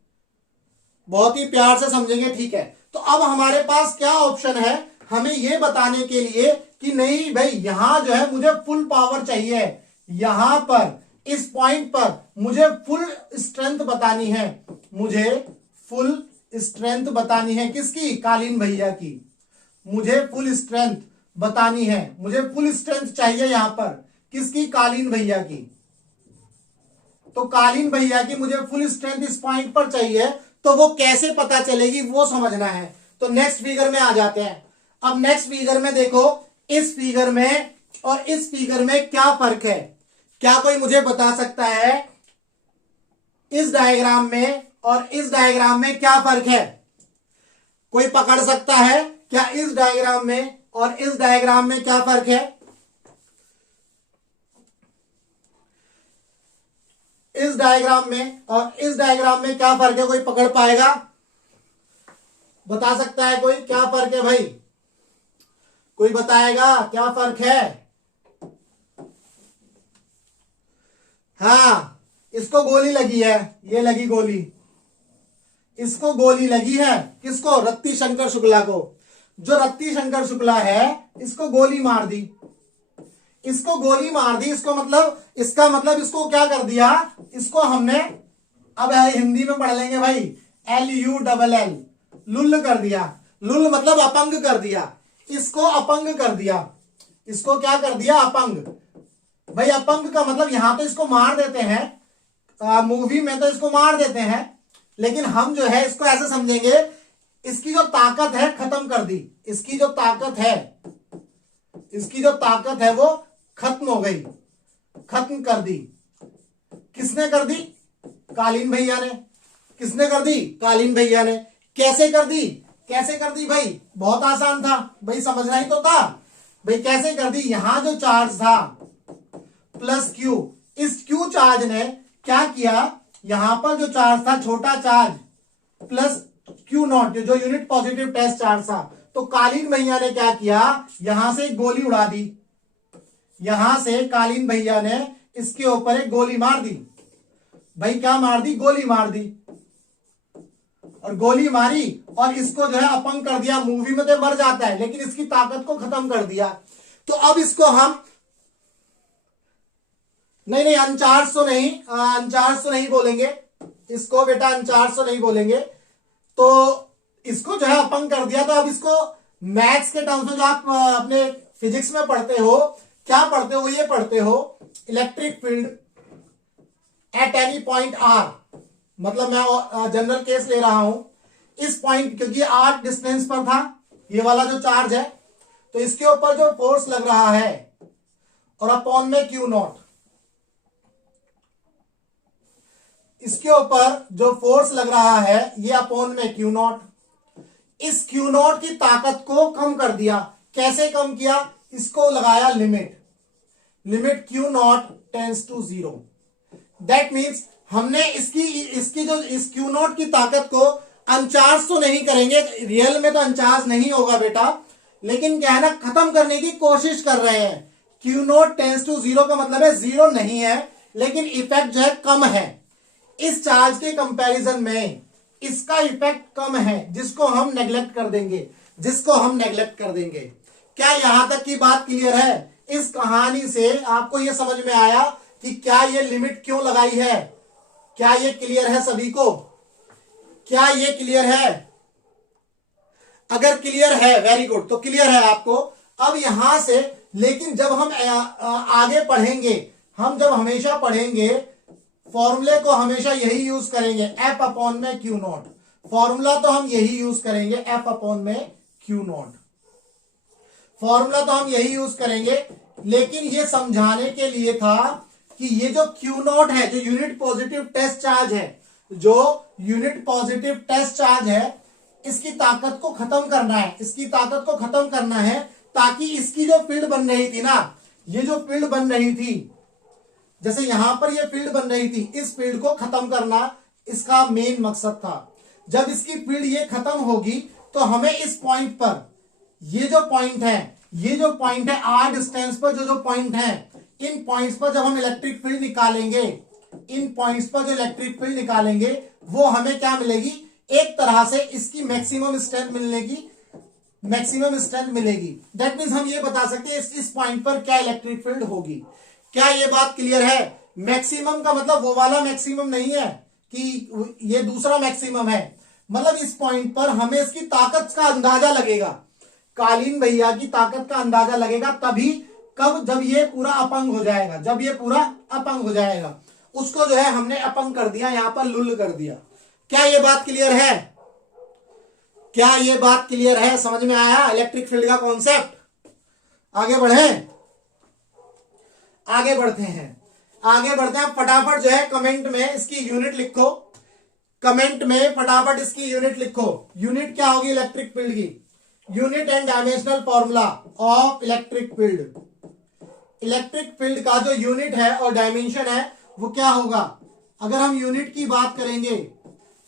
बहुत ही प्यार से समझेंगे। ठीक है, तो अब हमारे पास क्या ऑप्शन है हमें ये बताने के लिए कि नहीं भाई यहां जो है मुझे फुल पावर चाहिए, यहां पर इस पॉइंट पर मुझे फुल स्ट्रेंथ बतानी है, मुझे फुल स्ट्रेंथ बतानी है। किसकी? कालीन भैया की। मुझे फुल स्ट्रेंथ बतानी है, मुझे फुल स्ट्रेंथ चाहिए यहां पर। किसकी? कालीन भैया की। तो कालीन भैया की मुझे फुल स्ट्रेंथ इस पॉइंट पर चाहिए, तो वो कैसे पता चलेगी वो समझना है। तो नेक्स्ट फिगर में आ जाते हैं। अब नेक्स्ट फिगर में देखो, इस फिगर में और इस फिगर में क्या फर्क है? क्या कोई मुझे बता सकता है इस डायग्राम में और इस डायग्राम में क्या फर्क है? कोई पकड़ सकता है क्या इस डायग्राम में और इस डायग्राम में क्या फर्क है? इस डायग्राम में और इस डायग्राम में क्या फर्क है? कोई पकड़ पाएगा? बता सकता है कोई? क्या फर्क है भाई? कोई बताएगा क्या फर्क है? हाँ, इसको गोली लगी है, ये लगी गोली, इसको गोली लगी है। किसको? रत्ती शंकर शुक्ला को। जो रत्ती शंकर शुक्ला है इसको गोली मार दी, इसको गोली मार दी। इसको मतलब, इसका मतलब इसको क्या कर दिया? इसको हमने अब हिंदी में पढ़ लेंगे भाई, LULL, लुल कर दिया। लुल मतलब अपंग कर दिया, इसको अपंग कर दिया। इसको क्या कर दिया? अपंग। भाई अपंग का मतलब यहां तो इसको मार देते हैं, मूवी में तो इसको मार देते हैं, लेकिन हम जो है इसको ऐसे समझेंगे, इसकी जो ताकत है खत्म कर दी। इसकी जो ताकत है, इसकी जो ताकत है वो खत्म हो गई, खत्म कर दी। किसने कर दी? कालीन भैया ने। किसने कर दी? कालीन भैया ने। कैसे कर दी? कैसे कर दी भाई? बहुत आसान था भाई, समझना ही तो था भाई। कैसे कर दी? यहां जो चार्ज था प्लस क्यू, इस क्यू चार्ज ने क्या किया? यहां पर जो चार्ज था छोटा चार्ज प्लस क्यू नॉट जो यूनिट पॉजिटिव टेस्ट चार्ज था, तो कालीन भैया ने क्या किया? यहां से एक गोली उड़ा दी, यहां से कालीन भैया ने इसके ऊपर एक गोली मार दी। भाई क्या मार दी? गोली मार दी। और गोली मारी और इसको जो है अपंग कर दिया। मूवी में तो मर जाता है, लेकिन इसकी ताकत को खत्म कर दिया। तो अब इसको हम नहीं अनचार्ज तो नहीं, अनचार्ज तो नहीं बोलेंगे इसको बेटा, अनचार्ज तो नहीं बोलेंगे। तो इसको जो है अपंग कर दिया। तो अब इसको मैथ्स के टर्म्स में जो आप अपने फिजिक्स में पढ़ते हो, क्या पढ़ते हो? ये पढ़ते हो electric field at any point R. मतलब मैं जनरल केस ले रहा हूं, इस पॉइंट, क्योंकि आर डिस्टेंस पर था ये वाला जो चार्ज है, तो इसके ऊपर जो फोर्स लग रहा है और अपॉन में क्यू नॉट, इसके ऊपर जो फोर्स लग रहा है ये अपॉन में क्यू नॉट। इस क्यू नॉट की ताकत को कम कर दिया। कैसे कम किया? इसको लगाया limit, limit q naught tends to 0। That means हमने इसकी जो इस क्यू नॉट की ताकत को अनचार्ज तो नहीं करेंगे, रियल में तो अनचार्ज नहीं होगा बेटा, लेकिन क्या है ना, खत्म करने की कोशिश कर रहे हैं। क्यू नॉट टेंस टू 0 का मतलब है 0 नहीं है, लेकिन इफेक्ट जो है कम है। इस चार्ज के कंपैरिजन में इसका इफेक्ट कम है, जिसको हम नेग्लेक्ट कर देंगे। क्या यहां तक की बात क्लियर है? इस कहानी से आपको यह समझ में आया कि क्या ये लिमिट क्यों लगाई है? क्या ये क्लियर है सभी को? क्या ये क्लियर है? अगर क्लियर है, वेरी गुड, तो क्लियर है आपको। अब यहां से लेकिन जब हम आगे पढ़ेंगे, जब हमेशा पढ़ेंगे फॉर्मूले को हमेशा यही यूज करेंगे, एफ अपॉन में क्यू नॉट। फॉर्मूला तो हम यही यूज करेंगे, एफ अपॉन में क्यू नॉट। फॉर्मूला तो हम यही यूज करेंगे, लेकिन ये समझाने के लिए था कि ये जो क्यू नॉट है, जो यूनिट पॉजिटिव टेस्ट चार्ज है, इसकी ताकत को खत्म करना है, ताकि इसकी जो फील्ड बन रही थी ना, ये जो फील्ड बन रही थी, जैसे यहां पर ये फील्ड बन रही थी, इस फील्ड को खत्म करना इसका मेन मकसद था। जब इसकी फील्ड ये खत्म होगी तो हमें इस पॉइंट पर, ये जो पॉइंट है आर डिस्टेंस पर जो पॉइंट है, इन पॉइंट्स पर जब हम इलेक्ट्रिक फील्ड निकालेंगे, वो हमें क्या मिलेगी? एक तरह से इसकी मैक्सिमम स्ट्रेंथ मिलेगी। दैट मीन्स हम ये बता सकते हैं इस पॉइंट पर क्या इलेक्ट्रिक फील्ड होगी। क्या ये बात क्लियर है? मैक्सिमम का मतलब वो वाला मैक्सिमम नहीं है कि ये दूसरा मैक्सिमम है, मतलब इस पॉइंट पर हमें इसकी ताकत का अंदाजा लगेगा, कालीन भैया की ताकत का अंदाजा लगेगा तभी, कब? जब ये पूरा अपंग हो जाएगा। उसको जो है हमने अपंग कर दिया, यहां पर लुल कर दिया। क्या ये बात क्लियर है? समझ में आया इलेक्ट्रिक फील्ड का कॉन्सेप्ट? आगे बढ़ते हैं फटाफट जो है कमेंट में इसकी यूनिट लिखो। यूनिट क्या होगी इलेक्ट्रिक फील्ड की? Unit and dimensional formula of electric field का जो यूनिट है और डायमेंशन है वो क्या होगा? अगर हम यूनिट की बात करेंगे,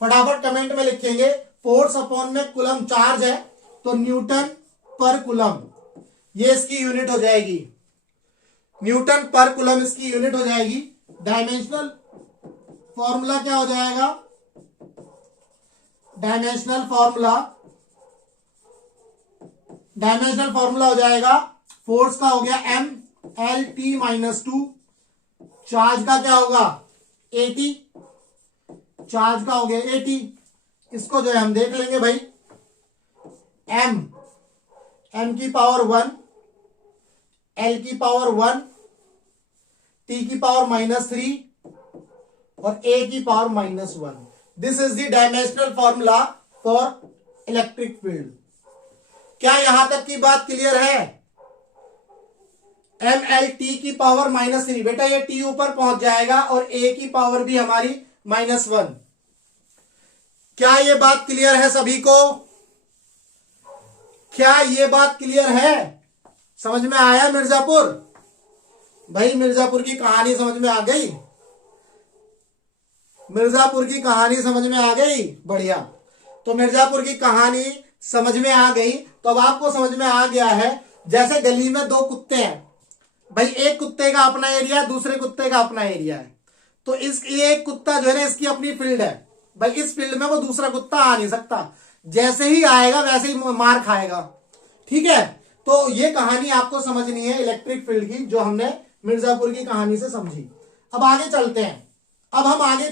फटाफट कमेंट में लिखेंगे, फोर्स अपॉन में कूलम चार्ज है तो न्यूटन पर कूलम, ये इसकी यूनिट हो जाएगी। न्यूटन पर कूलम इसकी यूनिट हो जाएगी। डायमेंशनल फॉर्मूला क्या हो जाएगा? डायमेंशनल फॉर्मूला हो जाएगा, फोर्स का हो गया M L T minus 2, charge का क्या होगा? 80, चार्ज का हो गया 80। इसको जो है हम देख लेंगे भाई, एम की पावर 1, एल की पावर 1, टी की पावर -3 और ए की power -1। This is the dimensional formula for electric field. क्या यहां तक की बात क्लियर है? एम एल टी की पावर -3, बेटा ये टी ऊपर पहुंच जाएगा और ए की पावर भी हमारी -1। क्या ये बात क्लियर है सभी को? क्या ये बात क्लियर है? समझ में आया मिर्जापुर? भाई मिर्जापुर की कहानी समझ में आ गई? बढ़िया। तो मिर्जापुर की कहानी समझ में आ गई, तो अब आपको समझ में आ गया है, जैसे गली में दो कुत्ते हैं भाई, एक कुत्ते का अपना एरिया, दूसरे कुत्ते का अपना एरिया है, तो ये एक कुत्ता जो है ना, इसकी अपनी फील्ड है भाई, इस फील्ड में वो दूसरा कुत्ता आ नहीं सकता, जैसे ही आएगा वैसे ही मार खाएगा। ठीक है, तो ये कहानी आपको समझनी है इलेक्ट्रिक फील्ड की, जो हमने मिर्जापुर की कहानी से समझी। अब आगे चलते हैं, अब हम आगे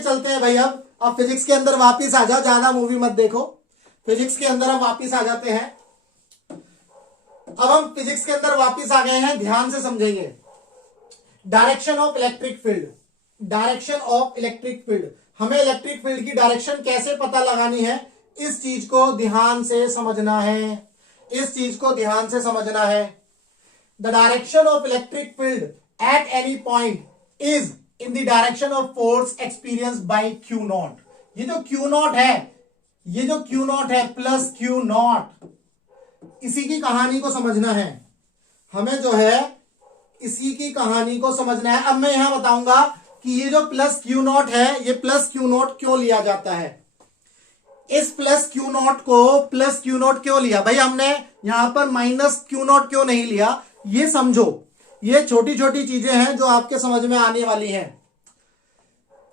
चलते हैं भाई। अब फिजिक्स के अंदर वापिस आ जाओ, ज्यादा मूवी मत देखो, फिजिक्स के अंदर हम वापिस आ जाते हैं। अब हम फिजिक्स के अंदर वापिस आ गए हैं, ध्यान से समझेंगे। डायरेक्शन ऑफ इलेक्ट्रिक फील्ड, हमें इलेक्ट्रिक फील्ड की डायरेक्शन कैसे पता लगानी है, इस चीज को ध्यान से समझना है। The direction of electric field at any point is in the direction of force experienced bye Q naught. ये जो क्यू नॉट है प्लस क्यू नॉट, इसी की कहानी को समझना है हमें, जो है इसी की कहानी को समझना है। अब मैं यहां बताऊंगा कि ये जो प्लस क्यू नॉट है, ये प्लस क्यू नॉट क्यों लिया जाता है। इस प्लस क्यू नॉट को प्लस क्यू नॉट क्यों लिया भाई हमने, यहां पर माइनस क्यू नॉट क्यों नहीं लिया, ये समझो। ये छोटी छोटी चीजें हैं जो आपके समझ में आने वाली हैं।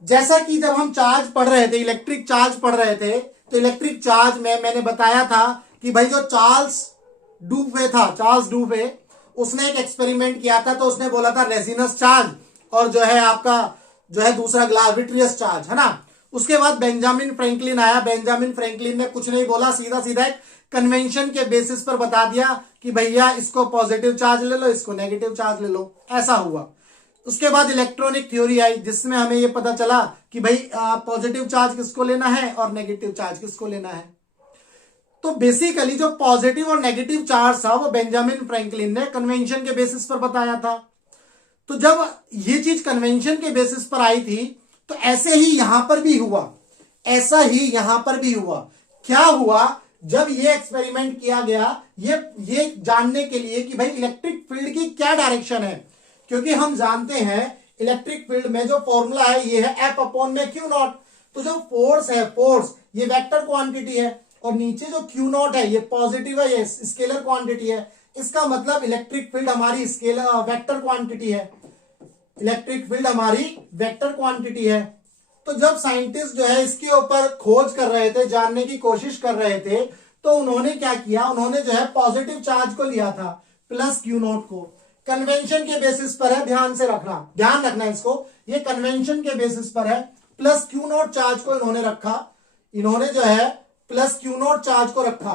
जैसा कि जब हम चार्ज पढ़ रहे थे, इलेक्ट्रिक चार्ज पढ़ रहे थे, तो इलेक्ट्रिक चार्ज में मैंने बताया था कि भाई जो चार्ल्स डुवे उसने एक एक्सपेरिमेंट किया था, तो उसने बोला था रेजिनस चार्ज और जो है आपका जो है दूसरा ग्रेविटियस चार्ज, है ना। उसके बाद बेंजामिन फ्रैंकलिन आया। बेंजामिन फ्रैंकलिन ने कुछ नहीं बोला, सीधा सीधा एक कन्वेंशन के बेसिस पर बता दिया कि भैया इसको पॉजिटिव चार्ज ले लो, इसको नेगेटिव चार्ज ले लो, ऐसा हुआ। उसके बाद इलेक्ट्रॉनिक थ्योरी आई, जिसमें हमें यह पता चला कि भाई पॉजिटिव चार्ज किसको लेना है और नेगेटिव चार्ज किसको लेना है। तो बेसिकली जो पॉजिटिव और नेगेटिव चार्ज था वो बेंजामिन फ्रैंकलिन ने कन्वेंशन के बेसिस पर बताया था। तो जब ये चीज कन्वेंशन के बेसिस पर आई थी, तो ऐसे ही यहां पर भी हुआ, ऐसा ही यहां पर भी हुआ। क्या हुआ, जब ये एक्सपेरिमेंट किया गया ये जानने के लिए कि भाई इलेक्ट्रिक फील्ड की क्या डायरेक्शन है, क्योंकि हम जानते हैं इलेक्ट्रिक फील्ड में जो फॉर्मूला है ये है F अपॉन में Q नॉट। तो जो फोर्स है, फोर्स ये वेक्टर क्वांटिटी है, और नीचे जो Q नॉट है ये पॉजिटिव है, ये स्केलर क्वांटिटी है। इसका मतलब इलेक्ट्रिक फील्ड हमारी स्केलर वेक्टर क्वांटिटी है, इलेक्ट्रिक फील्ड हमारी वेक्टर क्वांटिटी है। तो जब साइंटिस्ट जो है इसके ऊपर खोज कर रहे थे, जानने की कोशिश कर रहे थे, तो उन्होंने क्या किया, उन्होंने जो है पॉजिटिव चार्ज को लिया था प्लस Q नॉट को। कन्वेंशन के बेसिस पर है, ध्यान रखना इसको, ये कन्वेंशन के बेसिस पर है। प्लस Q नॉट चार्ज को इन्होंने रखा, इन्होंने जो है प्लस Q नॉट चार्ज को रखा,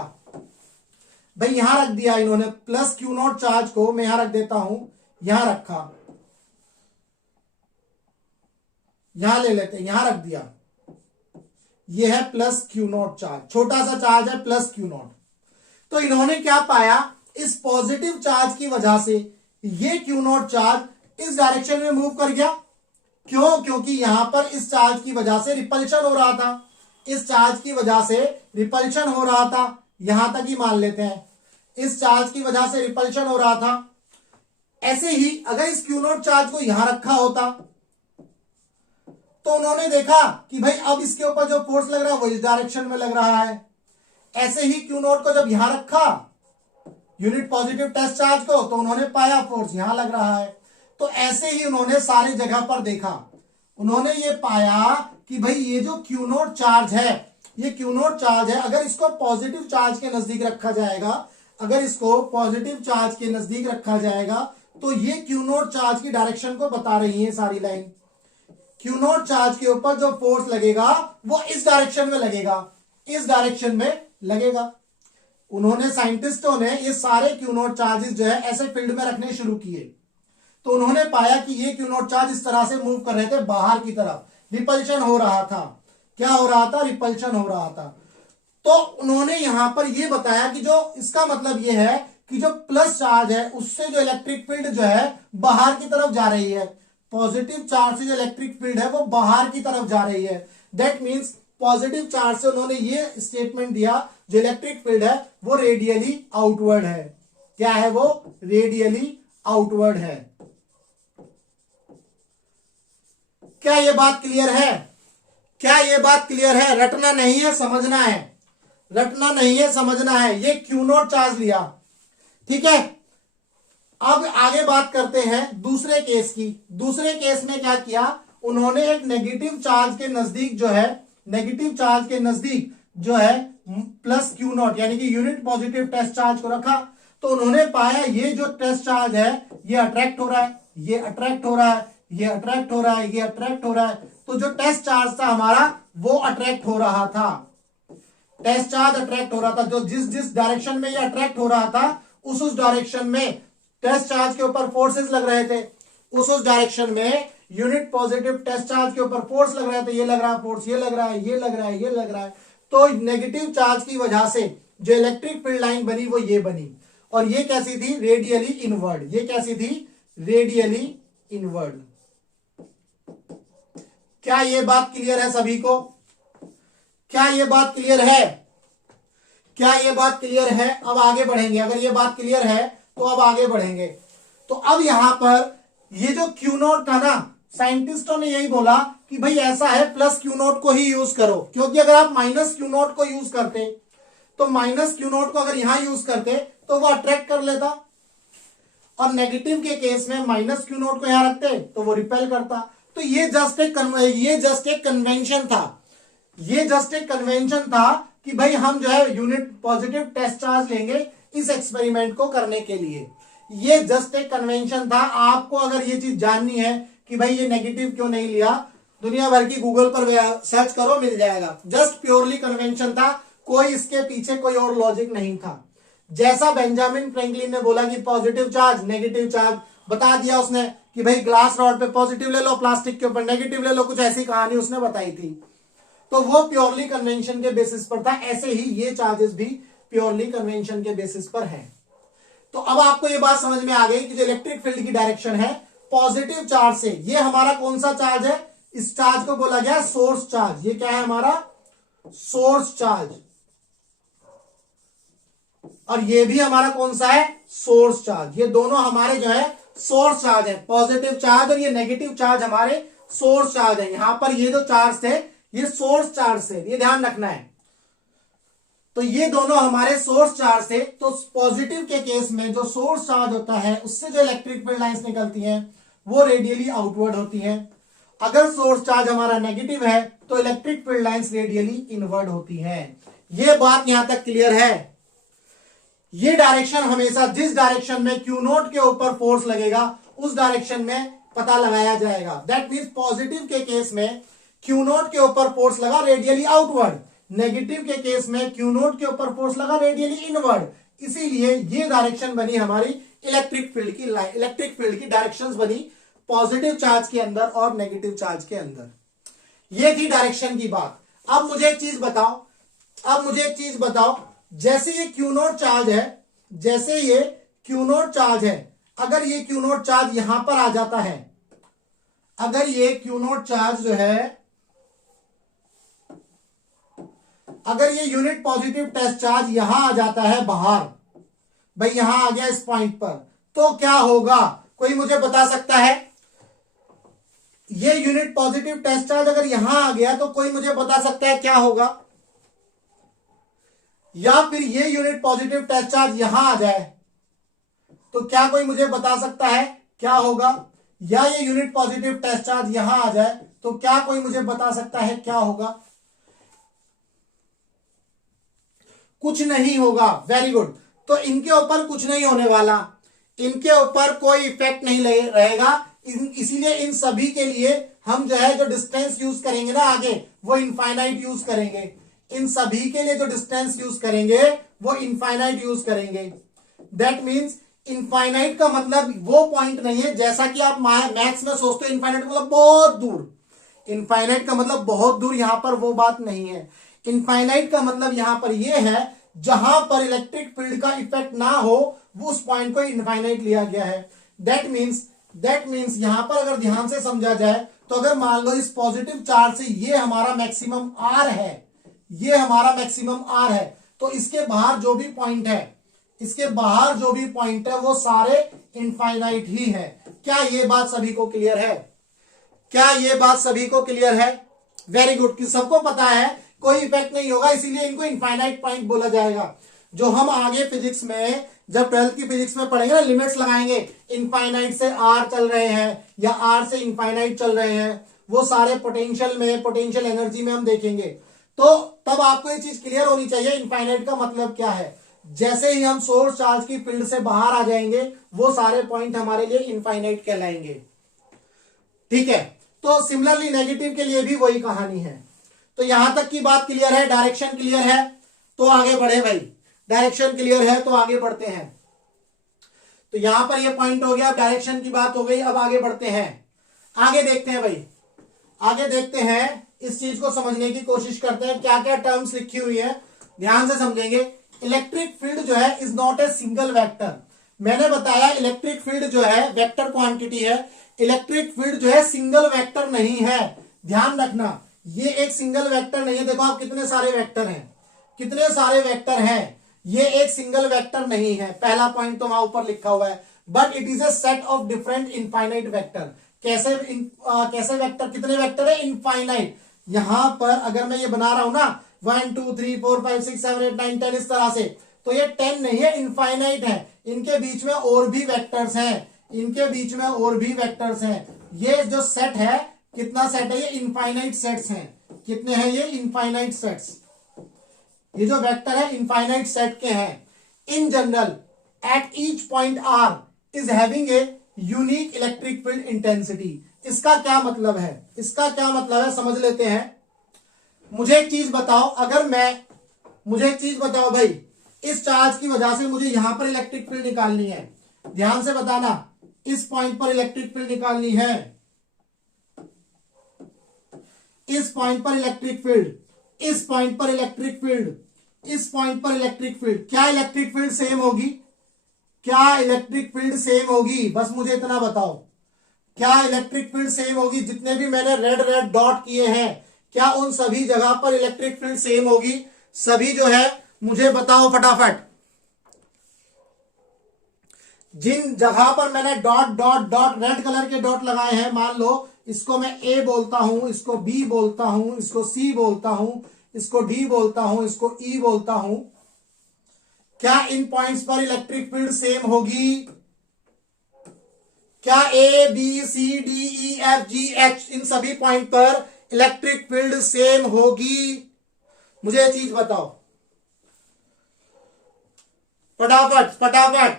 भाई यहां रख दिया इन्होंने प्लस Q नॉट चार्ज को, मैं यहां रख देता हूं, यहां रखा, यहां ले लेते हैं, यहां रख दिया, ये है प्लस Q नॉट चार्ज, छोटा सा चार्ज है प्लस Q नॉट। तो इन्होंने क्या पाया, इस पॉजिटिव चार्ज की वजह से ये Q नॉट चार्ज इस डायरेक्शन में मूव कर गया। क्यों, क्योंकि यहां पर इस चार्ज की वजह से रिपल्शन हो रहा था, इस चार्ज की वजह से रिपल्शन हो रहा था, यहां तक ही मान लेते हैं, इस चार्ज की वजह से रिपल्शन हो रहा था। ऐसे ही अगर इस Q नॉट चार्ज को यहां रखा होता, तो उन्होंने देखा कि भाई अब इसके ऊपर जो फोर्स लग रहा है वो इस डायरेक्शन में लग रहा है। ऐसे ही Q नॉट को जब यहां रखा यूनिट पॉजिटिव टेस्ट चार्ज को, तो उन्होंने पाया फोर्स यहां लग रहा है। तो ऐसे ही उन्होंने सारी जगह पर देखा, उन्होंने ये पाया कि भाई ये जो Q नॉट चार्ज है, ये Q नॉट चार्ज है, अगर इसको पॉजिटिव चार्ज के नजदीक रखा जाएगा, अगर इसको पॉजिटिव चार्ज के नजदीक रखा जाएगा, तो ये Q नॉट चार्ज की डायरेक्शन को बता रही है सारी लाइन। Q नॉट चार्ज के ऊपर जो फोर्स लगेगा वो इस डायरेक्शन में लगेगा, इस डायरेक्शन में लगेगा। उन्होंने, साइंटिस्टों ने ये सारे Q नॉट चार्जेस जो है ऐसे फील्ड में रखने शुरू किए, तो उन्होंने पाया कि ये Q नॉट चार्ज इस तरह से मूव कर रहे थे बाहर की तरफ, रिपल्शन हो रहा था। क्या हो रहा था, रिपल्शन हो रहा था। तो उन्होंने यहां पर ये बताया कि जो इसका मतलब ये है कि जो प्लस चार्ज है उससे जो इलेक्ट्रिक फील्ड जो है बाहर की तरफ जा रही है, पॉजिटिव चार्ज से जो इलेक्ट्रिक फील्ड है वो बाहर की तरफ जा रही है। दैट मीन्स पॉजिटिव चार्ज से उन्होंने ये स्टेटमेंट दिया, जो इलेक्ट्रिक फील्ड है वो रेडियली आउटवर्ड है। क्या है वो, रेडियली आउटवर्ड है। क्या ये बात क्लियर है, क्या ये बात क्लियर है? रटना नहीं है, समझना है, रटना नहीं है, समझना है। ये Q नॉट चार्ज लिया, ठीक है। अब आगे बात करते हैं दूसरे केस की। दूसरे केस में क्या किया, उन्होंने एक नेगेटिव चार्ज के नजदीक जो है, नेगेटिव चार्ज के नजदीक जो है प्लस Q नॉट यानी कि यूनिट पॉजिटिव टेस्ट चार्ज को रखा। तो उन्होंने पाया ये जो टेस्ट चार्ज है ये अट्रैक्ट हो रहा है, ये अट्रैक्ट हो रहा है, ये अट्रैक्ट हो रहा है, ये अट्रैक्ट हो रहा है। तो जो टेस्ट चार्ज था हमारा वो अट्रैक्ट हो रहा था, टेस्ट चार्ज अट्रैक्ट हो रहा था। जो जिस डायरेक्शन में ये अट्रैक्ट हो रहा था उस डायरेक्शन में टेस्ट चार्ज के ऊपर फोर्सेस लग रहे थे, उस डायरेक्शन में यूनिट पॉजिटिव टेस्ट चार्ज के ऊपर फोर्स लग रहे थे। ये लग रहा है फोर्स, ये लग रहा है, ये लग रहा है, ये लग रहा है। तो नेगेटिव चार्ज की वजह से जो इलेक्ट्रिक फील्ड लाइन बनी वो ये बनी, और ये कैसी थी, रेडियली इनवर्ड। ये कैसी थी, रेडियली इनवर्ड। क्या ये बात क्लियर है सभी को? क्या ये बात क्लियर है? क्या ये बात क्लियर है? अब आगे बढ़ेंगे। अगर ये बात क्लियर है तो अब आगे बढ़ेंगे। तो अब यहां पर ये जो Q नॉट था ना, साइंटिस्टों ने यही बोला कि भाई ऐसा है प्लस Q नॉट को ही यूज करो, क्योंकि अगर आप माइनस Q नॉट को यूज करते, तो माइनस Q नॉट को अगर यहां यूज करते तो वो अट्रैक्ट कर लेता, और नेगेटिव के केस में माइनस Q नॉट को यहां रखते तो वो रिपेल करता। तो ये जस्ट एक कन्वेंशन था, ये जस्ट एक कन्वेंशन था कि भाई हम जो है यूनिट पॉजिटिव टेस्ट चार्ज लेंगे इस एक्सपेरिमेंट को करने के लिए। ये जस्ट एक कन्वेंशन था। आपको अगर ये चीज जाननी है कि भाई ये नेगेटिव क्यों नहीं लिया, दुनिया भर की गूगल पर सर्च करो, मिल जाएगा। जस्ट प्योरली कन्वेंशन था, कोई इसके पीछे कोई और लॉजिक नहीं था। जैसा बेंजामिन फ्रैंकलिन ने बोला कि पॉजिटिव चार्ज नेगेटिव चार्ज, बता दिया उसने कि भाई ग्लास रॉड पे पॉजिटिव ले लो, प्लास्टिक के ऊपर नेगेटिव ले लो, कुछ ऐसी कहानी उसने बताई थी। तो वो प्योरली कन्वेंशन के बेसिस पर था। ऐसे ही ये चार्जेस भी प्योरली कन्वेंशन के बेसिस पर है। तो अब आपको ये बात समझ में आ गई कि जो इलेक्ट्रिक फील्ड की डायरेक्शन है पॉजिटिव चार्ज से, ये हमारा कौन सा चार्ज है, इस चार्ज को बोला गया सोर्स चार्ज। ये क्या है हमारा सोर्स चार्ज, और ये भी हमारा कौन सा है सोर्स चार्ज। ये दोनों हमारे जो है सोर्स चार्ज है, पॉजिटिव चार्ज और ये नेगेटिव चार्ज हमारे सोर्स चार्ज है। यहां पर ये जो चार्ज थे ये सोर्स चार्ज थे, ये ध्यान रखना है। तो ये दोनों हमारे सोर्स चार्ज थे। तो पॉजिटिव के केस में जो सोर्स चार्ज होता है उससे जो इलेक्ट्रिक फील्ड लाइंस निकलती हैं वो रेडियली आउटवर्ड होती हैं। अगर सोर्स चार्ज हमारा नेगेटिव है तो electric field lines radially inward होती हैं। ये बात यहां तक क्लियर है। ये डायरेक्शन हमेशा जिस डायरेक्शन में क्यू नोट के ऊपर फोर्स लगेगा उस डायरेक्शन में पता लगाया जाएगा। दैट मींस पॉजिटिव के केस में क्यू नोट के ऊपर फोर्स लगा रेडियली आउटवर्ड, नेगेटिव के केस में क्यू नोट के ऊपर फोर्स लगा रेडियली इनवर्ड। इसीलिए ये डायरेक्शन बनी हमारी इलेक्ट्रिक फील्ड की लाइन, इलेक्ट्रिक फील्ड की डायरेक्शंस बनी पॉजिटिव चार्ज के अंदर और नेगेटिव चार्ज के अंदर। ये थी डायरेक्शन की बात। अब मुझे एक चीज बताओ, जैसे ये क्यू नोट चार्ज है, जैसे ये क्यू नोट चार्ज है, अगर ये क्यू नोट चार्ज यहां पर आ जाता है, अगर ये क्यू नोट चार्ज जो है, अगर ये यूनिट पॉजिटिव टेस्ट चार्ज यहां आ जाता है बाहर, भाई यहां आ गया इस पॉइंट पर, तो क्या होगा? कोई मुझे बता सकता है? ये यूनिट पॉजिटिव टेस्ट चार्ज अगर यहां आ गया तो कोई मुझे बता सकता है क्या होगा? या फिर ये यूनिट पॉजिटिव टेस्ट चार्ज यहां आ जाए तो क्या कोई मुझे बता सकता है क्या होगा? या ये यूनिट पॉजिटिव टेस्ट चार्ज यहां आ जाए तो क्या कोई मुझे बता सकता है क्या होगा? कुछ नहीं होगा। Very good. तो इनके ऊपर कुछ नहीं होने वाला, इनके ऊपर कोई इफेक्ट नहीं रहेगा। इसीलिए इन सभी के लिए हम जो है जो डिस्टेंस यूज करेंगे ना आगे, वो इनफाइनाइट यूज करेंगे। इन सभी के लिए जो डिस्टेंस यूज करेंगे वो इनफाइनाइट यूज करेंगे। दैट मीन्स इनफाइनाइट का मतलब वो पॉइंट नहीं है जैसा कि आप मैथ्स में सोचते हो इनफाइनाइट मतलब बहुत दूर। इनफाइनाइट का मतलब बहुत दूर, यहां पर वो बात नहीं है। इनफाइनाइट का मतलब यहां पर ये है जहां पर इलेक्ट्रिक फील्ड का इफेक्ट ना हो वो उस पॉइंट को इनफाइनाइट लिया गया है। दैट मीन्स यहां पर अगर ध्यान से समझा जाए तो अगर मान लो इस पॉजिटिव चार्ज से ये हमारा मैक्सिमम आर है, ये हमारा मैक्सिमम आर है, तो इसके बाहर जो भी पॉइंट है, इसके बाहर जो भी पॉइंट है वो सारे इनफाइनाइट ही है। क्या ये बात सभी को क्लियर है? क्या ये बात सभी को क्लियर है? Very good. कि सबको पता है कोई इफेक्ट नहीं होगा, इसीलिए इनको इनफाइनाइट पॉइंट बोला जाएगा। जो हम आगे फिजिक्स में जब 12th की फिजिक्स में पढ़ेंगे ना, लिमिट्स लगाएंगे, इनफाइनाइट से आर चल रहे हैं या आर से इनफाइनाइट चल रहे हैं, वो सारे पोटेंशियल में, पोटेंशियल एनर्जी में हम देखेंगे। तो तब आपको ये चीज क्लियर होनी चाहिए इनफाइनाइट का मतलब क्या है। जैसे ही हम सोर्स चार्ज की फील्ड से बाहर आ जाएंगे वो सारे पॉइंट हमारे लिए इनफाइनाइट कहलाएंगे। ठीक है। तो सिमिलरली नेगेटिव के लिए भी वही कहानी है। तो यहां तक की बात क्लियर है, डायरेक्शन क्लियर है, तो आगे बढ़े भाई। डायरेक्शन क्लियर है तो आगे बढ़ते हैं। तो यहां पर ये पॉइंट हो गया, डायरेक्शन की बात हो गई। अब आगे बढ़ते हैं, आगे देखते हैं भाई, आगे देखते हैं, इस चीज को समझने की कोशिश करते हैं। क्या क्या टर्म्स लिखी हुई है ध्यान से समझेंगे। इलेक्ट्रिक फील्ड जो है is not a single vector. मैंने बताया इलेक्ट्रिक फील्ड जो है वेक्टर क्वांटिटी है। इलेक्ट्रिक फील्ड जो है सिंगल वेक्टर नहीं है, ध्यान रखना। ये एक सिंगल वेक्टर नहीं है। देखो आप कितने सारे वेक्टर हैं, कितने सारे वेक्टर हैं, ये एक सिंगल वेक्टर नहीं है। पहला पॉइंट तो वहां ऊपर लिखा हुआ है। But it is a set of different infinite vector. कैसे कैसे वेक्टर, कितने वेक्टर है? इनफाइनाइट। यहां पर अगर मैं ये बना रहा हूं ना 1 2 3 4 5 6 7 8 9 10 इस तरह से, तो ये 10 नहीं है, इनफाइनाइट है। इनके बीच में और भी वेक्टर्स हैं, इनके बीच में और भी वेक्टर्स हैं। ये जो सेट है कितना सेट है ये? इनफाइनाइट सेट्स हैं। कितने हैं ये? Infinite sets. ये जो वेक्टर है इनफाइनाइट सेट के हैं। In general at each point R is having a unique electric field intensity. इसका क्या मतलब है? इसका क्या मतलब है समझ लेते हैं। मुझे एक चीज बताओ, मुझे एक चीज बताओ भाई, इस चार्ज की वजह से मुझे यहां पर इलेक्ट्रिक फील्ड निकालनी है। ध्यान से बताना, इस पॉइंट पर इलेक्ट्रिक फील्ड निकालनी है, इस पॉइंट पर इलेक्ट्रिक फील्ड, इस पॉइंट पर इलेक्ट्रिक फील्ड, इस पॉइंट पर इलेक्ट्रिक फील्ड। क्या इलेक्ट्रिक फील्ड सेम होगी? क्या इलेक्ट्रिक फील्ड सेम होगी? बस मुझे इतना बताओ, क्या इलेक्ट्रिक फील्ड सेम होगी? जितने भी मैंने रेड रेड डॉट किए हैं, क्या उन सभी जगह पर इलेक्ट्रिक फील्ड सेम होगी? सभी जो है मुझे बताओ फटाफट। जिन जगह पर मैंने dot dot dot red colour के डॉट लगाए हैं, मान लो इसको मैं ए बोलता हूं, इसको बी बोलता हूं, इसको सी बोलता हूं, इसको डी बोलता हूं, इसको ई बोलता हूं, क्या इन पॉइंट्स पर इलेक्ट्रिक फील्ड सेम होगी? क्या A B C D E F G H इन सभी पॉइंट पर इलेक्ट्रिक फील्ड सेम होगी? मुझे ये चीज बताओ फटाफट फटाफट।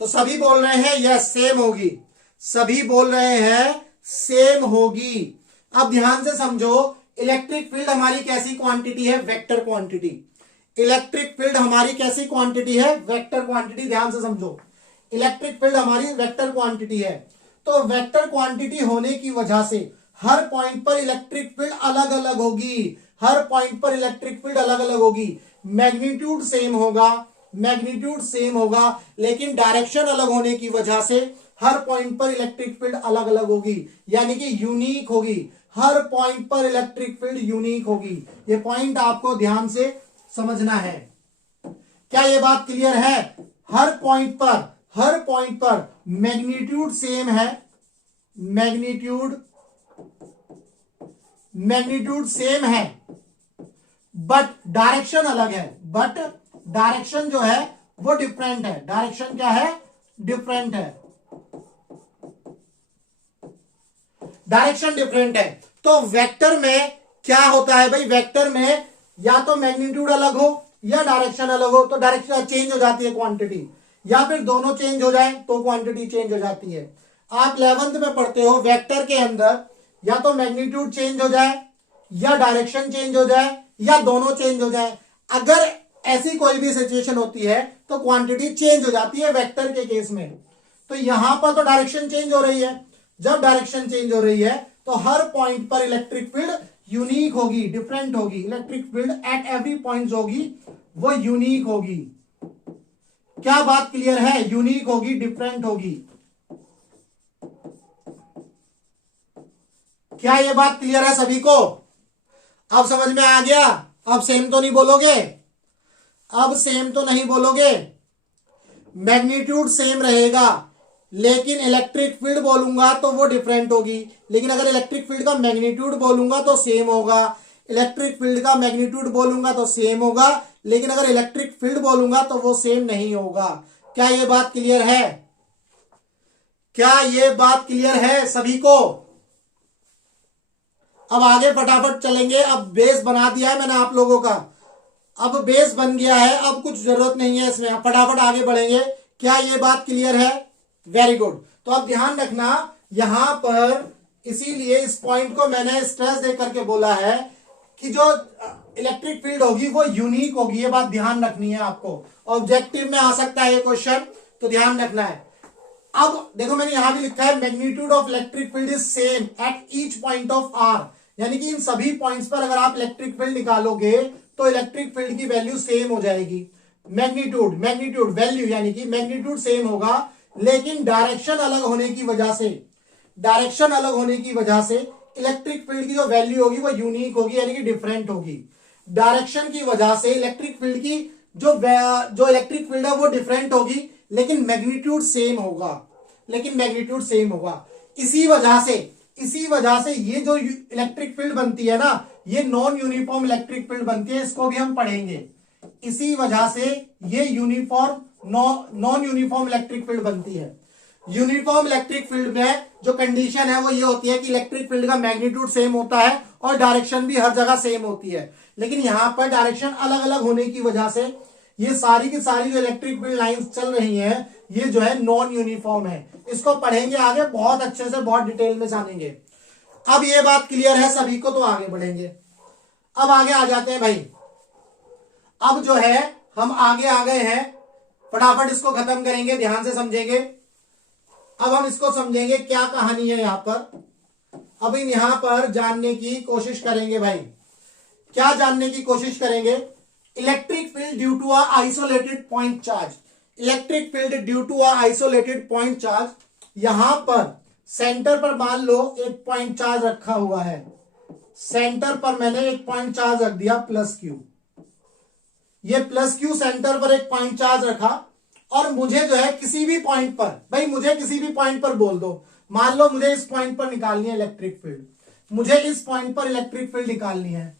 तो सभी बोल रहे हैं यस सेम होगी, सभी बोल रहे हैं सेम होगी। अब ध्यान से समझो, इलेक्ट्रिक फील्ड हमारी कैसी क्वांटिटी है? Vector quantity. इलेक्ट्रिक फील्ड हमारी कैसी क्वांटिटी है? Vector quantity. ध्यान से समझो, इलेक्ट्रिक फील्ड हमारी वेक्टर क्वांटिटी है। तो वेक्टर क्वांटिटी होने की वजह से हर पॉइंट पर इलेक्ट्रिक फील्ड अलग अलग होगी, हर पॉइंट पर इलेक्ट्रिक फील्ड अलग अलग होगी। मैग्नीट्यूड सेम होगा, मैग्नीट्यूड सेम होगा, लेकिन डायरेक्शन अलग होने की वजह से हर पॉइंट पर इलेक्ट्रिक फील्ड अलग अलग होगी, यानी कि यूनिक होगी। हर पॉइंट पर इलेक्ट्रिक फील्ड यूनिक होगी। ये पॉइंट आपको ध्यान से समझना है। क्या ये बात क्लियर है? हर पॉइंट पर मैग्नीट्यूड सेम है, मैग्नीट्यूड सेम है, बट डायरेक्शन अलग है। बट डायरेक्शन जो है वो डिफरेंट है। डायरेक्शन क्या है? डिफरेंट है, डायरेक्शन डिफरेंट है। तो वेक्टर में क्या होता है भाई? वेक्टर में या तो मैग्नीट्यूड अलग हो या डायरेक्शन अलग हो, तो डायरेक्शन चेंज हो जाती है क्वांटिटी, या फिर दोनों चेंज हो जाए तो क्वांटिटी चेंज हो जाती है। आप 11th में पढ़ते हो, वेक्टर के अंदर या तो मैग्नीट्यूड चेंज हो जाए, या डायरेक्शन चेंज हो जाए, या दोनों चेंज हो जाए। अगर ऐसी कोई भी सिचुएशन होती है तो क्वांटिटी चेंज हो जाती है वेक्टर के केस में। तो यहां पर तो डायरेक्शन चेंज हो रही है। जब डायरेक्शन चेंज हो रही है तो हर पॉइंट पर इलेक्ट्रिक फील्ड यूनिक होगी, डिफरेंट होगी। Electric field at every point होगी वो यूनिक होगी। क्या बात क्लियर है? यूनिक होगी, डिफरेंट होगी। क्या ये बात क्लियर है सभी को? अब समझ में आ गया? अब सेम तो नहीं बोलोगे? अब सेम तो नहीं बोलोगे? मैग्नीट्यूड सेम रहेगा, लेकिन इलेक्ट्रिक फील्ड बोलूंगा तो वो डिफरेंट होगी। लेकिन अगर इलेक्ट्रिक फील्ड का मैग्नीट्यूड बोलूंगा तो सेम होगा। इलेक्ट्रिक फील्ड का मैग्नीट्यूड बोलूंगा तो सेम होगा, लेकिन अगर इलेक्ट्रिक फील्ड बोलूंगा तो वो सेम नहीं होगा। क्या ये बात क्लियर है? क्या ये बात क्लियर है सभी को? अब आगे फटाफट चलेंगे। अब बेस बना दिया है मैंने आप लोगों का, अब बेस बन गया है, अब कुछ जरूरत नहीं है इसमें, फटाफट आगे बढ़ेंगे। क्या ये बात क्लियर है? Very good. तो अब ध्यान रखना, यहां पर इसीलिए इस पॉइंट को मैंने स्ट्रेस दे करके बोला है कि जो इलेक्ट्रिक फील्ड होगी वो यूनिक होगी। ये बात ध्यान रखनी है आपको, ऑब्जेक्टिव में आ सकता है ये क्वेश्चन, तो ध्यान रखना है। अब देखो मैंने यहां भी लिखा है magnitude of electric field is same at each point of R, यानी कि इन सभी पॉइंट्स पर अगर आप इलेक्ट्रिक फील्ड निकालोगे तो इलेक्ट्रिक फील्ड की वैल्यू सेम हो जाएगी। मैग्नीट्यूड वैल्यू यानी कि मैग्नीट्यूड सेम होगा, लेकिन डायरेक्शन अलग होने की वजह से इलेक्ट्रिक फील्ड की जो वैल्यू होगी वो यूनिक होगी, यानी कि डिफरेंट होगी। डायरेक्शन की वजह से इलेक्ट्रिक फील्ड की जो इलेक्ट्रिक फील्ड है वो डिफरेंट होगी, लेकिन मैग्नीट्यूड सेम होगा। इसी वजह से ये जो इलेक्ट्रिक फील्ड बनती है ना, ये नॉन यूनिफॉर्म इलेक्ट्रिक फील्ड बनती है, इसको भी हम पढ़ेंगे। इसी वजह से ये नॉन यूनिफॉर्म इलेक्ट्रिक फील्ड बनती है। यूनिफॉर्म इलेक्ट्रिक फील्ड में जो कंडीशन है वो ये होती है कि इलेक्ट्रिक फील्ड का मैग्नीट्यूड सेम होता है और डायरेक्शन भी हर जगह सेम होती है। लेकिन यहां पर डायरेक्शन अलग अलग होने की वजह से ये सारी की सारी जो इलेक्ट्रिक फील्ड लाइंस चल रही हैं ये जो है नॉन यूनिफॉर्म है। इसको पढ़ेंगे आगे बहुत अच्छे से, बहुत डिटेल में जानेंगे। अब ये बात क्लियर है सभी को, तो आगे बढ़ेंगे। अब आगे आ जाते हैं भाई। अब जो है हम आगे आ गए हैं, फटाफट इसको खत्म करेंगे, ध्यान से समझेंगे। अब हम इसको समझेंगे क्या कहानी है यहां पर। अब इन यहां पर जानने की कोशिश करेंगे भाई। क्या जानने की कोशिश करेंगे? Electric field due to isolated point charge. Electric field due to isolated point charge, यहां पर सेंटर पर मान लो एक पॉइंट चार्ज रखा हुआ है। सेंटर पर मैंने एक पॉइंट चार्ज रख दिया प्लस क्यू। ये प्लस क्यू सेंटर पर एक पॉइंट चार्ज रखा और मुझे जो है किसी भी पॉइंट पर, भाई मुझे किसी भी पॉइंट पर बोल दो, मान लो मुझे इस पॉइंट पर निकालनी है इलेक्ट्रिक फील्ड, मुझे इस पॉइंट पर इलेक्ट्रिक फील्ड निकालनी है।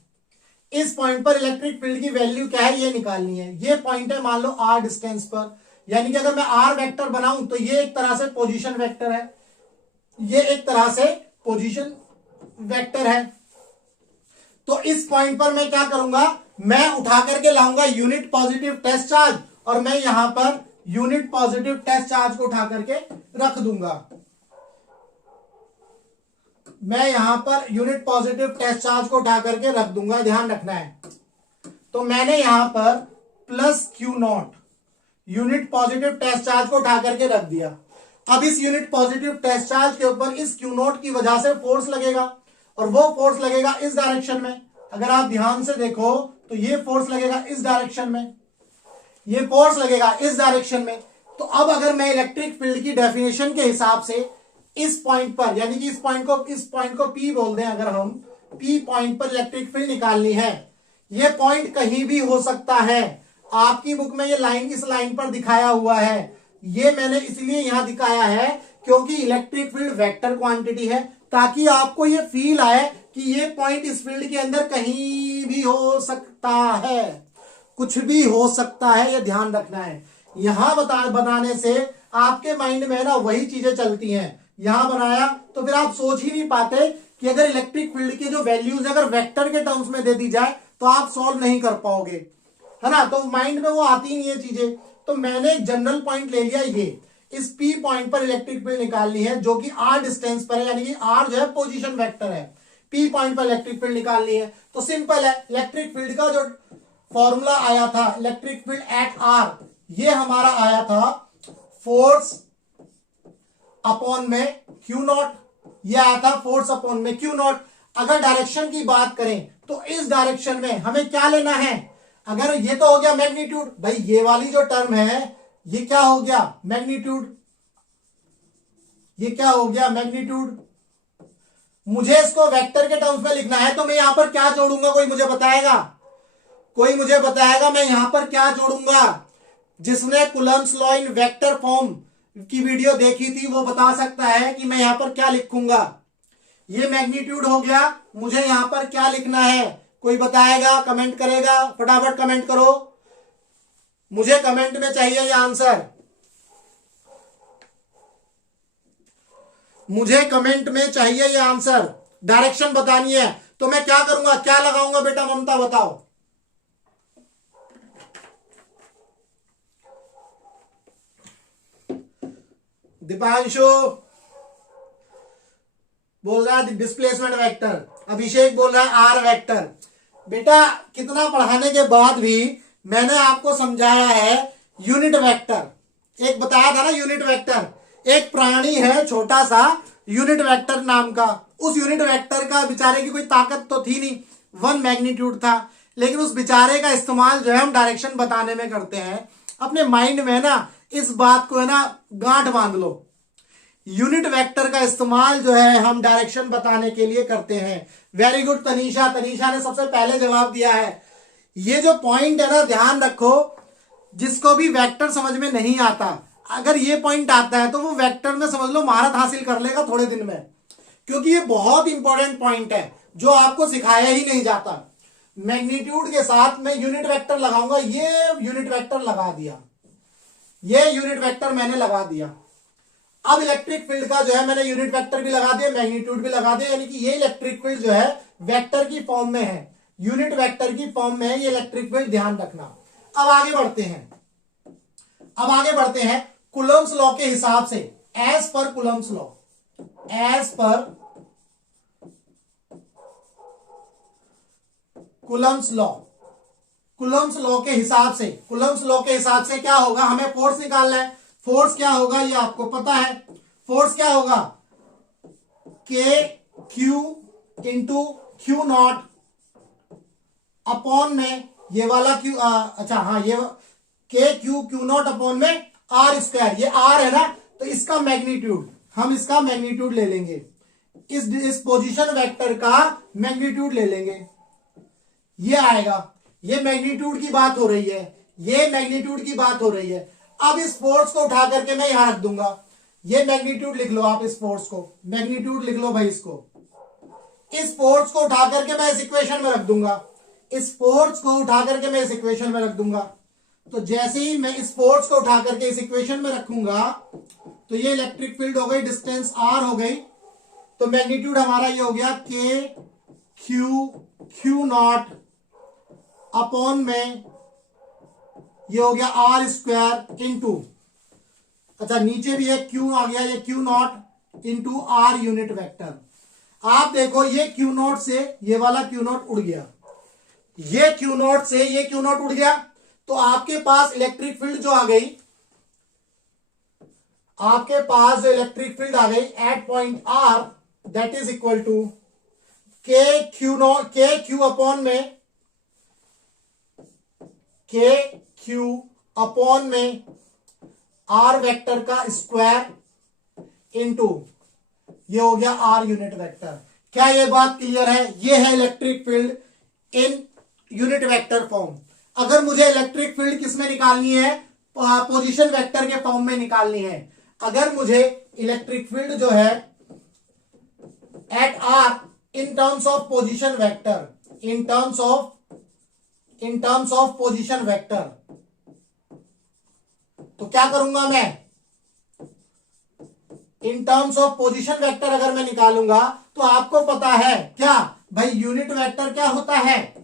इस पॉइंट पर इलेक्ट्रिक फील्ड की वैल्यू क्या है ये निकालनी है। ये पॉइंट है मान लो आर डिस्टेंस पर, यानी कि अगर मैं आर वेक्टर बनाऊं तो ये एक तरह से पोजीशन वेक्टर है, ये एक तरह से पोजीशन वेक्टर है। तो इस पॉइंट पर मैं क्या करूंगा, मैं उठा करके लाऊंगा यूनिट पॉजिटिव टेस्ट चार्ज और मैं यहां per unit positive test charge को उठा करके रख दूंगा। मैं यहां per unit positive test charge को उठा करके रख दूंगा, ध्यान रखना है। तो मैंने यहां पर plus Q naught unit positive test charge को उठा करके रख दिया। अब इस यूनिट पॉजिटिव टेस्ट चार्ज के ऊपर इस क्यू नॉट की वजह से फोर्स लगेगा और वो फोर्स लगेगा इस डायरेक्शन में। अगर आप ध्यान से देखो तो ये फोर्स लगेगा इस डायरेक्शन में, ये फोर्स लगेगा इस डायरेक्शन में। तो अब अगर मैं इलेक्ट्रिक फील्ड की डेफिनेशन के हिसाब से इस पॉइंट पर, यानी कि इस पॉइंट को P बोल दें, अगर हम P पॉइंट पर इलेक्ट्रिक फील्ड निकालनी है, ये पॉइंट कहीं भी हो सकता है। आपकी बुक में ये लाइन इस लाइन पर दिखाया हुआ है, ये मैंने इसलिए यहां दिखाया है क्योंकि इलेक्ट्रिक फील्ड वेक्टर क्वांटिटी है, ताकि आपको ये फील आए कि ये पॉइंट इस फील्ड के अंदर कहीं भी हो सकता है, कुछ भी हो सकता है, ये ध्यान रखना है। यहां बनाने से आपके माइंड में ना वही चीजें चलती हैं। यहां बनाया तो फिर आप सोच ही नहीं पाते कि अगर इलेक्ट्रिक फील्ड की जो वैल्यूज अगर वेक्टर के टर्म्स में दे दी जाए तो आप सॉल्व नहीं कर पाओगे, है ना। तो माइंड में वो आती नहीं है चीजें। तो मैंने एक जनरल पॉइंट ले लिया, ये इस P पॉइंट पर इलेक्ट्रिक फील्ड निकालनी है जो कि R डिस्टेंस पर है, यानी कि R जो है पोजीशन वेक्टर है। P पॉइंट पर इलेक्ट्रिक फील्ड निकालनी है तो सिंपल है, इलेक्ट्रिक फील्ड का जो फॉर्मूला आया था इलेक्ट्रिक फील्ड एट R, ये हमारा आया था फोर्स अपॉन में क्यू नॉट, ये आया था फोर्स अपॉन में क्यू नॉट। अगर डायरेक्शन की बात करें तो इस डायरेक्शन में हमें क्या लेना है, अगर ये तो हो गया मैग्नीट्यूड, भाई ये वाली जो टर्म है ये क्या हो गया मैग्नीट्यूड, ये क्या हो गया मैग्नीट्यूड। मुझे इसको वेक्टर के टर्म्स में लिखना है तो मैं यहां पर क्या जोड़ूंगा, कोई मुझे बताएगा, कोई मुझे बताएगा मैं यहां पर क्या जोड़ूंगा। जिसने Coulomb's law in vector form की वीडियो देखी थी वो बता सकता है कि मैं यहां पर क्या लिखूंगा। ये मैग्नीट्यूड हो गया, मुझे यहां पर क्या लिखना है, कोई बताएगा, कमेंट करेगा, फटाफट कमेंट करो, मुझे कमेंट में चाहिए ये आंसर, मुझे कमेंट में चाहिए ये आंसर। डायरेक्शन बतानी है तो मैं क्या करूंगा, क्या लगाऊंगा बेटा ममता बताओ। दीपांशु बोल रहा है डिस्प्लेसमेंट वेक्टर, अभिषेक बोल रहा है आर वेक्टर। बेटा कितना पढ़ाने के बाद भी मैंने आपको समझाया है यूनिट वेक्टर, एक बताया था ना यूनिट वेक्टर, एक प्राणी है छोटा सा यूनिट वेक्टर नाम का। उस यूनिट वेक्टर का बेचारे की कोई ताकत तो थी नहीं, 1 मैग्नीट्यूड था, लेकिन उस बेचारे का इस्तेमाल जो है हम डायरेक्शन बताने में करते हैं। अपने माइंड में ना इस बात को है ना गांठ बांध लो, यूनिट वेक्टर का इस्तेमाल जो है हम डायरेक्शन बताने के लिए करते हैं। वेरी गुड तनीषा, तनीषा ने सबसे पहले जवाब दिया है। ये जो पॉइंट है ना ध्यान रखो, जिसको भी वेक्टर समझ में नहीं आता, अगर ये पॉइंट आता है तो वो वेक्टर में समझ लो महारत हासिल कर लेगा थोड़े दिन में, क्योंकि ये बहुत इंपॉर्टेंट पॉइंट है जो आपको सिखाया ही नहीं जाता। मैग्नीट्यूड के साथ मैं यूनिट वेक्टर लगाऊंगा, ये यूनिट वेक्टर लगा दिया, ये यूनिट वेक्टर मैंने लगा दिया। अब इलेक्ट्रिक फील्ड का जो है मैंने यूनिट वेक्टर भी लगा दिया, मैग्नीट्यूड भी लगा दिया, यानी कि ये इलेक्ट्रिक फील्ड जो है वेक्टर की फॉर्म में है, यूनिट वेक्टर की फॉर्म में है ये इलेक्ट्रिक फील्ड, ध्यान रखना। अब आगे बढ़ते हैं, कूलम्ब्स लॉ के हिसाब से, as per Coulomb's law, as per Coulomb's law के हिसाब से क्या होगा, हमें फोर्स निकालना है। फोर्स क्या होगा ये आपको पता है, फोर्स क्या होगा, के Q into Q not upon में ये वाला क्यू, अच्छा हाँ, ये के क्यू नॉट अपॉन में आर स्क्वायर, ये आर है ना, तो इसका मैग्नीट्यूड, हम इसका मैग्नीट्यूड ले लेंगे, इस पोजीशन वेक्टर का मैग्नीट्यूड ले लेंगे, ये आएगा। ये मैग्नीट्यूड की बात हो रही है, अब इस फोर्स को उठा करके मैं यहां रख दूंगा, ये मैग्नीट्यूड लिख लो आप, इस फोर्स को मैग्नीट्यूड लिख लो भाई, इसको, इस फोर्स को उठा करके मैं इस इक्वेशन में रख दूंगा, तो जैसे ही मैं इस फोर्स को उठा करके इस इक्वेशन में रखूंगा तो ये इलेक्ट्रिक फील्ड हो गई, डिस्टेंस आर हो गई, तो मैग्नीट्यूड हमारा ये हो गया के क्यू नॉट अपॉन में ये हो गया आर स्क्वायर इंटू, अच्छा नीचे भी एक क्यू आ गया, ये Q naught into R unit vector. आप देखो ये क्यू नॉट से ये वाला क्यू नॉट उड़ गया, ये क्यू नॉट से ये क्यू नॉट उड़ गया, तो आपके पास इलेक्ट्रिक फील्ड जो आ गई, आपके पास जो इलेक्ट्रिक फील्ड आ गई at point R, that is equal to K Q upon में आर वेक्टर का स्क्वायर इंटू ये हो गया आर यूनिट वेक्टर। क्या ये बात क्लियर है? ये है electric field in unit vector form. अगर मुझे इलेक्ट्रिक फील्ड किस में निकालनी है, पोजीशन वेक्टर के फॉर्म में निकालनी है। अगर मुझे इलेक्ट्रिक फील्ड जो है at R in terms of position vector, in terms of position vector, तो क्या करूंगा मैं, in terms of position vector अगर मैं निकालूंगा तो आपको पता है क्या भाई, यूनिट वेक्टर क्या होता है,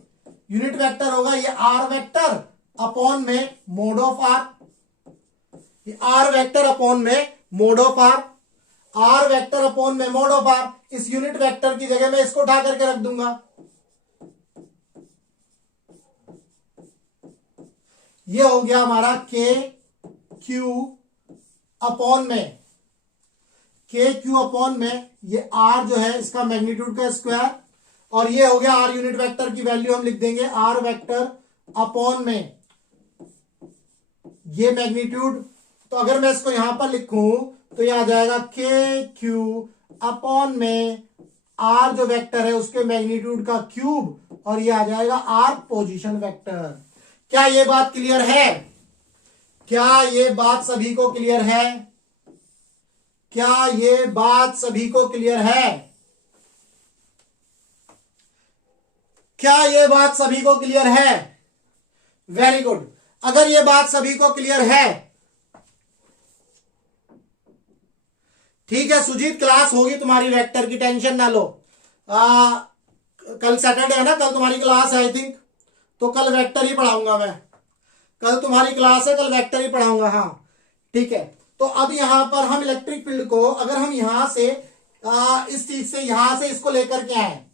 यूनिट वेक्टर होगा ये आर वेक्टर अपॉन में mod of R, R vector upon में mod of R, R vector upon में मोड ऑफ आर। इस यूनिट वेक्टर की जगह मैं इसको उठा करके रख दूंगा, ये हो गया हमारा के क्यू अपॉन में ये आर जो है इसका मैग्नीट्यूड का स्क्वायर, और ये हो गया आर यूनिट वेक्टर की वैल्यू हम लिख देंगे आर वेक्टर अपॉन में ये मैग्नीट्यूड। तो अगर मैं इसको यहां पर लिखूं तो ये आ जाएगा के क्यू अपॉन में आर जो वेक्टर है उसके मैग्नीट्यूड का क्यूब, और ये आ जाएगा आर पोजीशन वेक्टर। क्या ये बात क्लियर है? क्या ये बात सभी को क्लियर है? क्या ये बात सभी को क्लियर है? क्या ये बात सभी को क्लियर है? Very good. अगर ये बात सभी को क्लियर है, ठीक है सुजीत, क्लास होगी तुम्हारी वेक्टर की, टेंशन ना लो। कल सैटरडे है ना, कल तुम्हारी क्लास है आई थिंक, तो कल वेक्टर ही पढ़ाऊंगा मैं। कल तुम्हारी क्लास है, कल वेक्टर ही पढ़ाऊंगा, हाँ ठीक है। तो अब यहां पर हम इलेक्ट्रिक फील्ड को अगर हम यहां से इस चीज से यहां से इसको लेकर के आए,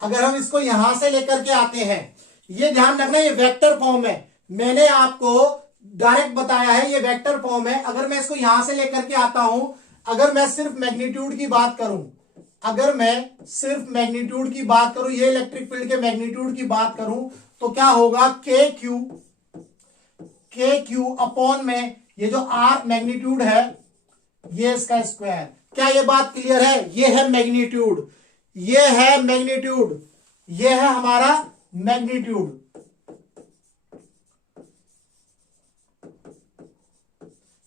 अगर हम इसको यहां से लेकर के आते हैं, ये ध्यान रखना ये वेक्टर फॉर्म है, मैंने आपको डायरेक्ट बताया है ये वेक्टर फॉर्म है। अगर मैं इसको यहां से लेकर के आता हूं, अगर मैं सिर्फ मैग्नीट्यूड की बात करूं, अगर मैं सिर्फ मैग्नीट्यूड की बात करूं, ये इलेक्ट्रिक फील्ड के मैग्नीट्यूड की बात करूं, तो क्या होगा के क्यू अपॉन में ये जो आर मैग्नीट्यूड है ये इसका स्क्वायर। क्या ये बात क्लियर है? ये है मैग्नीट्यूड, ये है मैग्नीट्यूड, ये है हमारा मैग्नीट्यूड।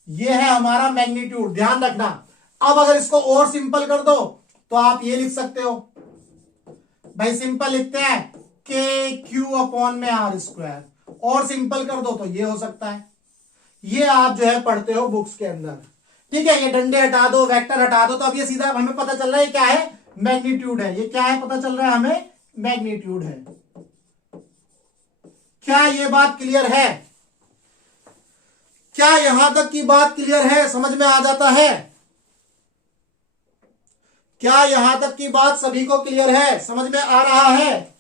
ये है हमारा मैग्नीट्यूड, ध्यान रखना। अब अगर इसको और सिंपल कर दो तो आप ये लिख सकते हो भाई, सिंपल लिखते हैं के क्यू अपॉन में आर स्क्वायर, और सिंपल कर दो तो ये हो सकता है। ये आप जो है पढ़ते हो बुक्स के अंदर, ठीक है, ये डंडे हटा दो, वेक्टर हटा दो, तो अब ये सीधा हमें पता चल रहा है क्या है, मैग्नीट्यूड है। ये क्या है पता चल रहा है हमें, मैग्नीट्यूड है। क्या ये बात क्लियर है? क्या यहां तक की बात क्लियर है, समझ में आ जाता है? क्या यहां तक की बात सभी को क्लियर है, समझ में आ रहा है?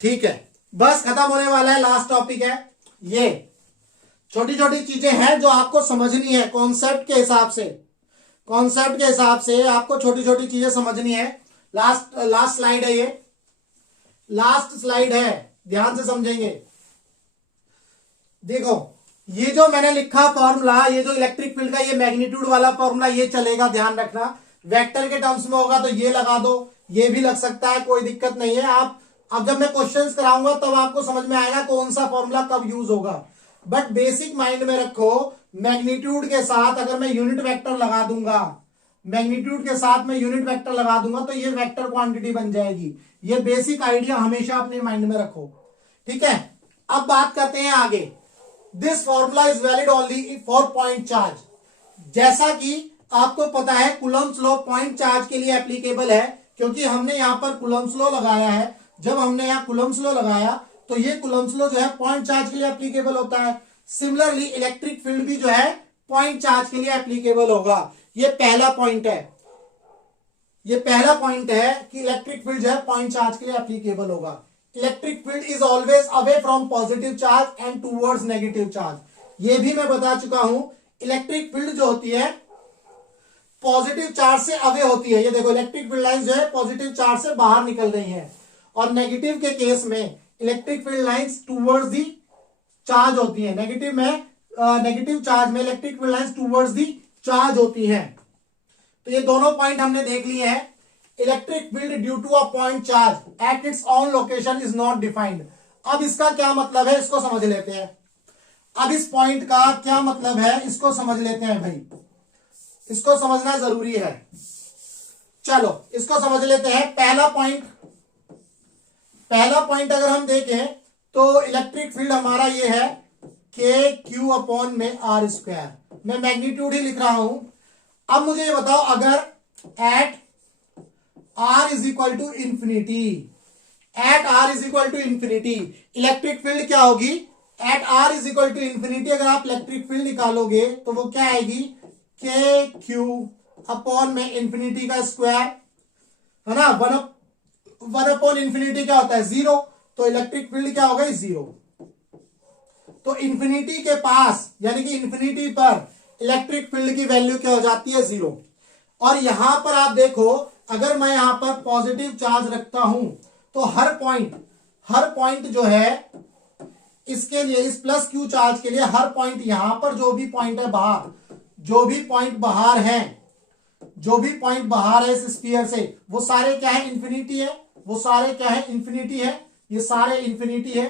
ठीक है, बस खत्म होने वाला है, लास्ट टॉपिक है ये। छोटी छोटी चीजें हैं जो आपको समझनी है कॉन्सेप्ट के हिसाब से, कॉन्सेप्ट के हिसाब से आपको छोटी छोटी चीजें समझनी है। लास्ट स्लाइड है ये, लास्ट स्लाइड है, ध्यान से समझेंगे। देखो ये जो मैंने लिखा फॉर्मूला, ये जो इलेक्ट्रिक फील्ड का ये मैग्नीट्यूड वाला फॉर्मूला, ये चलेगा, ध्यान रखना। वेक्टर के टर्म्स में होगा तो ये लगा दो, ये भी लग सकता है, कोई दिक्कत नहीं है। आप अब जब मैं क्वेश्चंस कराऊंगा तब आपको समझ में आएगा कौन सा फॉर्मूला कब यूज होगा। बट बेसिक माइंड में रखो, मैग्नीट्यूड के साथ अगर मैं यूनिट वेक्टर लगा दूंगा, मैग्नीट्यूड के साथ मैं यूनिट वेक्टर लगा दूंगा तो ये वेक्टर क्वांटिटी बन जाएगी। ये बेसिक आइडिया हमेशा अपने माइंड में रखो, ठीक है। अब बात करते हैं आगे। This formula is valid only for point charge. जैसा कि आपको पता है कूलम्ब्स लॉ पॉइंट चार्ज के लिए एप्लीकेबल है, क्योंकि हमने यहां पर कूलम्ब्स लॉ लगाया है। जब हमने यहां कूलम्ब्स लॉ लगाया तो ये कूलम्ब्स लॉ जो है पॉइंट चार्ज के लिए एप्लीकेबल होता है। सिमिलरली इलेक्ट्रिक फील्ड भी जो है पॉइंट चार्ज के लिए एप्लीकेबल होगा। ये पहला पॉइंट है, ये पहला पॉइंट है कि इलेक्ट्रिक फील्ड जो है पॉइंट चार्ज के लिए एप्लीकेबल होगा। Electric field is always away from positive charge and towards negative charge. ये भी मैं बता चुका हूं, इलेक्ट्रिक फील्ड जो होती है पॉजिटिव चार्ज से अवे होती है। ये देखो इलेक्ट्रिक फील्ड लाइंस जो है पॉजिटिव चार्ज से बाहर निकल रही हैं, और नेगेटिव के केस में electric field lines towards the charge होती है। नेगेटिव में नेगेटिव चार्ज में electric field lines towards the charge होती है। तो ये दोनों पॉइंट हमने देख लिए हैं। Electric field due to a point charge at its own location is not defined. अब इसका क्या मतलब है, इसको समझ लेते हैं। अब इस पॉइंट का क्या मतलब है, इसको समझ लेते हैं भाई, इसको समझना जरूरी है। चलो इसको समझ लेते हैं। पहला पॉइंट अगर हम देखें तो इलेक्ट्रिक फील्ड हमारा ये है के क्यू अपॉन में आर स्क्वायर। मैं मैग्नीट्यूड ही लिख रहा हूं। अब मुझे ये बताओ, अगर at R is equal to infinity, at R is equal to infinity electric field क्या होगी? At R is equal to infinity अगर आप इलेक्ट्रिक फील्ड निकालोगे तो वो क्या आएगी? के क्यू अपॉन में इंफिनिटी का स्क्वायर, है ना। वन अपॉन इंफिनिटी क्या होता है? जीरो। तो इलेक्ट्रिक फील्ड क्या होगा? जीरो। तो इंफिनिटी के पास यानी कि इंफिनिटी पर इलेक्ट्रिक फील्ड की वैल्यू क्या हो जाती है? जीरो। और यहां पर आप देखो, अगर मैं यहां पर पॉजिटिव चार्ज रखता हूं तो हर पॉइंट जो है इसके लिए, इस प्लस क्यू चार्ज के लिए हर पॉइंट, यहां पर जो भी पॉइंट है बाहर, जो भी पॉइंट बाहर है इस स्फीयर से, वो सारे क्या है? इंफिनिटी है। वो सारे क्या है? इंफिनिटी है। ये सारे इंफिनिटी है।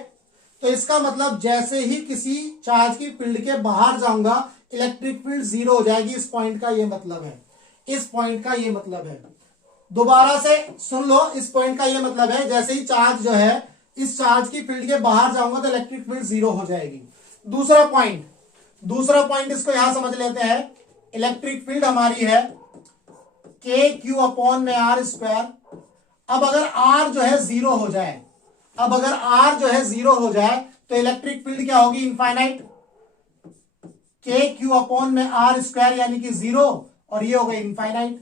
तो इसका मतलब जैसे ही किसी चार्ज की फील्ड के बाहर जाऊंगा इलेक्ट्रिक फील्ड जीरो हो जाएगी। इस पॉइंट का ये मतलब है, इस पॉइंट का ये मतलब है। दोबारा से सुन लो, इस पॉइंट का ये मतलब है जैसे ही चार्ज जो है इस चार्ज की फील्ड के बाहर जाऊंगा तो इलेक्ट्रिक फील्ड जीरो हो जाएगी। दूसरा पॉइंट इसको यहां समझ लेते हैं। इलेक्ट्रिक फील्ड हमारी है के क्यू अपॉन में आर स्क्वायर। अब अगर आर जो है जीरो हो जाए तो इलेक्ट्रिक फील्ड क्या होगी? इनफाइनाइट। के क्यू अपॉन में आर स्क्वायर यानी कि जीरो, और ये हो गई इनफाइनाइट।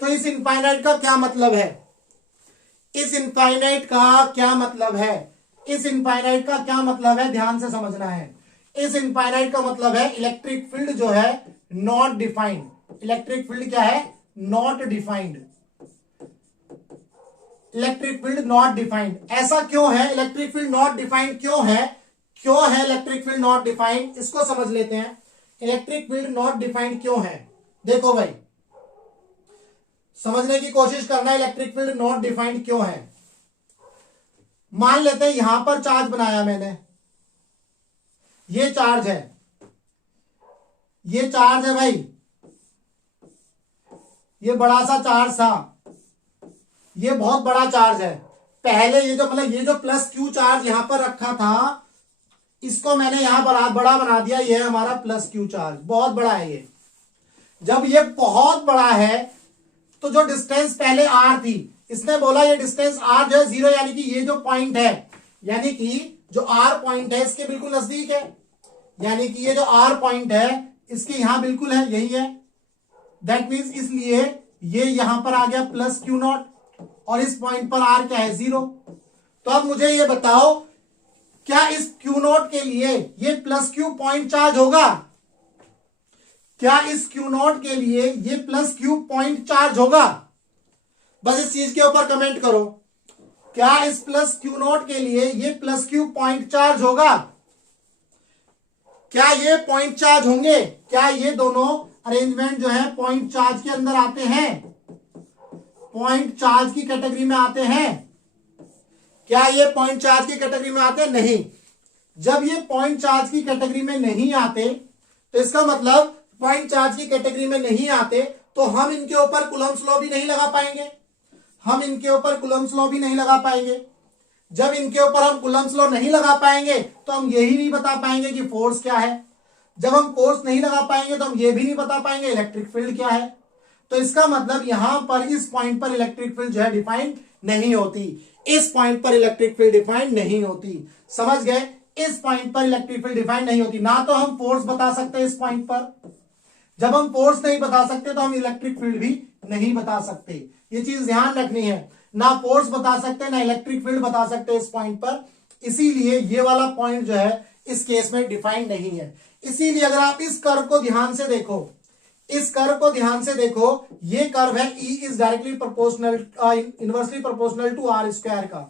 तो इस इनफाइनाइट का क्या मतलब है? इस इनफाइनाइट का क्या मतलब है? ध्यान से समझना है। इस इनफाइनाइट का मतलब है इलेक्ट्रिक फील्ड जो है नॉट डिफाइंड। इलेक्ट्रिक फील्ड क्या है? Not defined. Electric field not defined. ऐसा क्यों है? इलेक्ट्रिक फील्ड नॉट डिफाइंड क्यों है इलेक्ट्रिक फील्ड नॉट डिफाइंड? इसको समझ लेते हैं। इलेक्ट्रिक फील्ड नॉट डिफाइंड क्यों है? देखो भाई, समझने की कोशिश करना, इलेक्ट्रिक फील्ड नॉट डिफाइंड क्यों है। मान लेते हैं यहां पर चार्ज बनाया मैंने, ये चार्ज है भाई, ये बड़ा सा चार्ज था, ये बहुत बड़ा चार्ज है। पहले ये जो मतलब ये जो प्लस क्यू चार्ज यहां पर रखा था, इसको मैंने यहां बड़ा बना दिया। ये है हमारा प्लस क्यू चार्ज, बहुत बड़ा है ये। जब ये बहुत बड़ा है तो जो डिस्टेंस पहले आर थी, इसने बोला ये डिस्टेंस आर जो है 0, यानी कि ये जो पॉइंट है, यानी कि जो आर पॉइंट है इसके बिल्कुल नजदीक है, यानी कि ये जो आर पॉइंट है इसके यहां बिल्कुल है, यही है। दैट मीन्स इसलिए ये यहां पर आ गया प्लस क्यू नॉट, और इस पॉइंट पर आर क्या है 0। तो अब मुझे ये बताओ, क्या इस क्यू नॉट के लिए ये प्लस क्यू पॉइंट चार्ज होगा? क्या इस क्यू नॉट के लिए ये प्लस क्यू पॉइंट चार्ज होगा? बस इस चीज के ऊपर कमेंट करो, क्या इस प्लस क्यू नॉट के लिए ये प्लस क्यू पॉइंट चार्ज होगा? क्या ये पॉइंट चार्ज होंगे? क्या ये दोनों अरेंजमेंट जो है पॉइंट चार्ज के अंदर आते हैं, पॉइंट चार्ज की कैटेगरी में आते हैं? क्या ये पॉइंट चार्ज की कैटेगरी में आते हैं? नहीं। जब ये पॉइंट चार्ज की कैटेगरी में नहीं आते, तो इसका मतलब पॉइंट चार्ज की कैटेगरी में नहीं आते तो हम इनके ऊपर कूलम्ब्स लॉ भी नहीं लगा पाएंगे, हम इनके ऊपर कूलम्ब्स लॉ भी नहीं लगा पाएंगे। जब इनके ऊपर हम कूलम्ब्स लॉ नहीं लगा पाएंगे तो हम यही नहीं बता पाएंगे कि फोर्स क्या है। जब हम फोर्स नहीं लगा पाएंगे तो हम ये भी नहीं बता पाएंगे इलेक्ट्रिक फील्ड क्या है। तो इसका मतलब यहां पर इस पॉइंट पर इलेक्ट्रिक फील्ड जो है डिफाइंड नहीं होती, इस पॉइंट पर इलेक्ट्रिक फील्ड डिफाइंड नहीं होती। समझ गए? इस पॉइंट पर इलेक्ट्रिक फील्ड डिफाइंड नहीं होती। ना तो हम फोर्स बता सकते हैं इस पॉइंट पर, जब हम फोर्स नहीं बता सकते तो हम इलेक्ट्रिक फील्ड भी नहीं बता सकते। ये चीज ध्यान रखनी है, ना फोर्स बता सकते ना इलेक्ट्रिक फील्ड बता सकते इस पॉइंट पर। इसीलिए ये वाला पॉइंट जो है इस केस में डिफाइंड नहीं है। इसीलिए अगर आप इस कर्व को ध्यान से देखो, इस कर्व को ध्यान से देखो, ये कर्व है E is directly proportional, inversely proportional to R square का,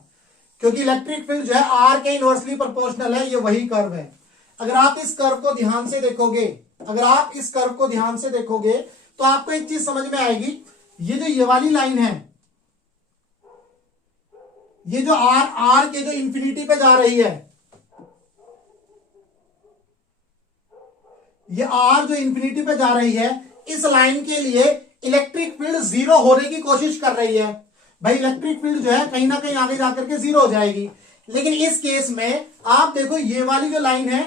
क्योंकि इलेक्ट्रिक फील्ड जो है आर के इनवर्सली प्रोपोर्शनल है, ये वही कर्व है। अगर आप इस कर्व को ध्यान से देखोगे, अगर आप इस कर्व को ध्यान से देखोगे तो आपको एक चीज समझ में आएगी, ये जो ये वाली लाइन है, ये जो आर के जो इंफिनिटी पे जा रही है, ये आर जो इंफिनिटी पे जा रही है, इस लाइन के लिए इलेक्ट्रिक फील्ड 0 होने की कोशिश कर रही है। भाई इलेक्ट्रिक फील्ड जो है कहीं ना कहीं आगे जाकर के 0 हो जाएगी। लेकिन इस केस में आप देखो, ये वाली जो लाइन है,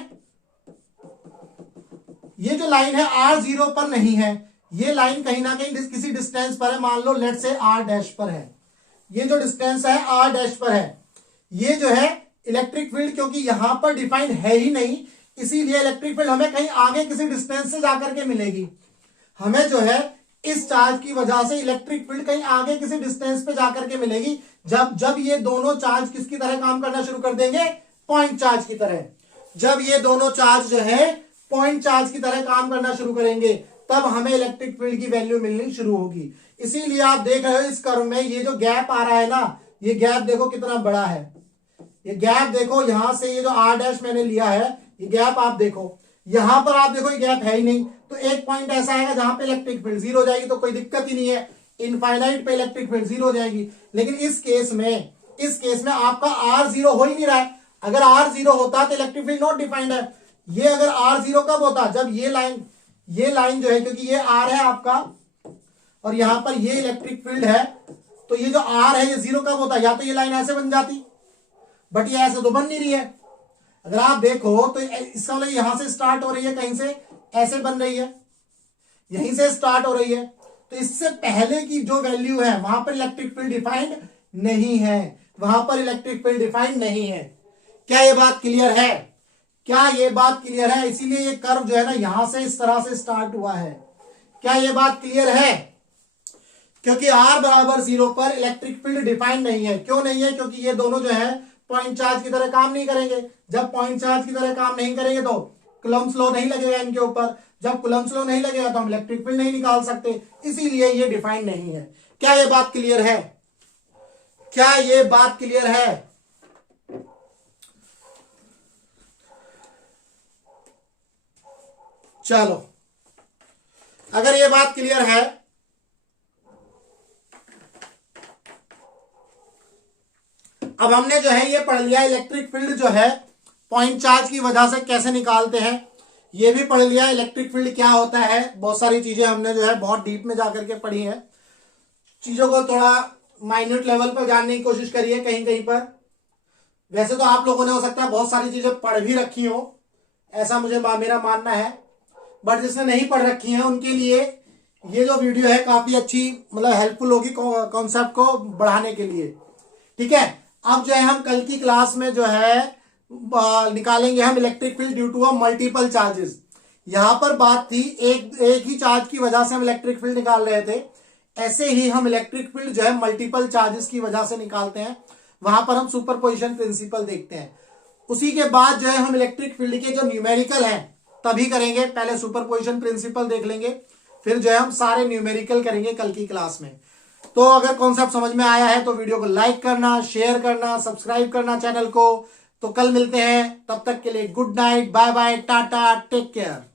ये जो लाइन है आर 0 पर नहीं है, ये लाइन कहीं ना कहीं किसी डिस्टेंस पर है, मान लो लेट से आर डैश पर है। ये जो डिस्टेंस है आर डैश पर है, ये जो है इलेक्ट्रिक फील्ड, क्योंकि यहां पर डिफाइंड है ही नहीं, इसीलिए इलेक्ट्रिक फील्ड हमें कहीं आगे किसी डिस्टेंस से जाकर के मिलेगी। हमें जो है इस चार्ज की वजह से इलेक्ट्रिक फील्ड कहीं आगे किसी डिस्टेंस पे जाकर के मिलेगी। जब ये दोनों चार्ज किसकी तरह काम करना शुरू कर देंगे? पॉइंट चार्ज की तरह। जब ये दोनों चार्ज जो है पॉइंट चार्ज की तरह काम करना शुरू करेंगे, तब हमें इलेक्ट्रिक फील्ड की वैल्यू मिलनी शुरू होगी। इसीलिए आप देख रहे हो इस कर्व में ये जो गैप आ रहा है ना, ये गैप देखो कितना बड़ा है। ये गैप देखो, यहां से ये जो आर डैश मैंने लिया है, ये गैप आप देखो, यहां पर आप देखो ये गैप है ही नहीं। तो एक पॉइंट ऐसा आएगा जहां पे इलेक्ट्रिक फील्ड 0 हो जाएगी, तो कोई दिक्कत ही नहीं है, इनफाइनाइट पे इलेक्ट्रिक फील्ड 0 हो जाएगी। लेकिन इस केस में आपका आर 0 हो ही नहीं रहा है। अगर आर 0 होता तो इलेक्ट्रिक फील्ड नॉट डिफाइंड है। ये अगर आर 0 कब होता? जब ये लाइन जो है, क्योंकि ये आर है आपका और यहां पर ये इलेक्ट्रिक फील्ड है, तो ये जो आर है ये 0 कब होता? या तो ये लाइन ऐसे बन जाती, बट ये ऐसे तो बन नहीं रही है। अगर आप देखो तो इसका मतलब यहां से स्टार्ट हो रही है, कहीं से ऐसे बन रही है, यहीं से स्टार्ट हो रही है। तो इससे पहले की जो वैल्यू है वहां पर इलेक्ट्रिक फील्ड डिफाइंड नहीं है, वहां पर इलेक्ट्रिक फील्ड डिफाइंड नहीं है। क्या ये बात क्लियर है? क्या ये बात क्लियर है? इसीलिए ये कर्व जो है ना यहां से इस तरह से स्टार्ट हुआ है। क्या ये बात क्लियर है? क्योंकि r बराबर 0 पर इलेक्ट्रिक फील्ड डिफाइंड नहीं है। क्यों नहीं है? क्योंकि ये दोनों जो है पॉइंट चार्ज की तरह काम नहीं करेंगे। जब पॉइंट चार्ज की तरह काम नहीं करेंगे तो कूलम्ब्स लॉ नहीं लगेगा इनके ऊपर। जब कूलम्ब्स लॉ नहीं लगेगा तो हम इलेक्ट्रिक फील्ड नहीं निकाल सकते, इसीलिए ये डिफाइंड नहीं है। क्या ये बात क्लियर है? क्या ये बात क्लियर है? चलो, अगर ये बात क्लियर है अब हमने जो है ये पढ़ लिया इलेक्ट्रिक फील्ड जो है पॉइंट चार्ज की वजह से कैसे निकालते हैं, ये भी पढ़ लिया इलेक्ट्रिक फील्ड क्या होता है। बहुत सारी चीजें हमने जो है बहुत डीप में जाकर के पढ़ी हैं। चीजों को थोड़ा माइन्यूट लेवल पर जानने की कोशिश करिए कहीं कहीं पर। वैसे तो आप लोगों ने हो सकता है बहुत सारी चीजें पढ़ भी रखी हो, ऐसा मुझे मेरा मानना है, बट जिसने नहीं पढ़ रखी है उनके लिए ये जो वीडियो है काफी अच्छी मतलब हेल्पफुल होगी कॉन्सेप्ट को बढ़ाने के लिए। ठीक है, अब जो है हम कल की क्लास में जो है निकालेंगे हम electric field due to a multiple charges. यहां पर बात थी एक ही चार्ज की वजह से हम इलेक्ट्रिक फील्ड निकाल रहे थे, ऐसे ही हम इलेक्ट्रिक फील्ड जो है मल्टीपल चार्जेस की वजह से निकालते हैं। वहां पर हम सुपरपोजिशन प्रिंसिपल देखते हैं। उसी के बाद जो है हम इलेक्ट्रिक फील्ड के जो न्यूमेरिकल हैं तभी करेंगे। पहले सुपरपोजिशन प्रिंसिपल देख लेंगे, फिर जो है हम सारे न्यूमेरिकल करेंगे कल की क्लास में। तो अगर कॉन्सेप्ट समझ में आया है तो वीडियो को लाइक करना, शेयर करना, सब्सक्राइब करना चैनल को। तो कल मिलते हैं, तब तक के लिए good night, bye bye, tata, take care.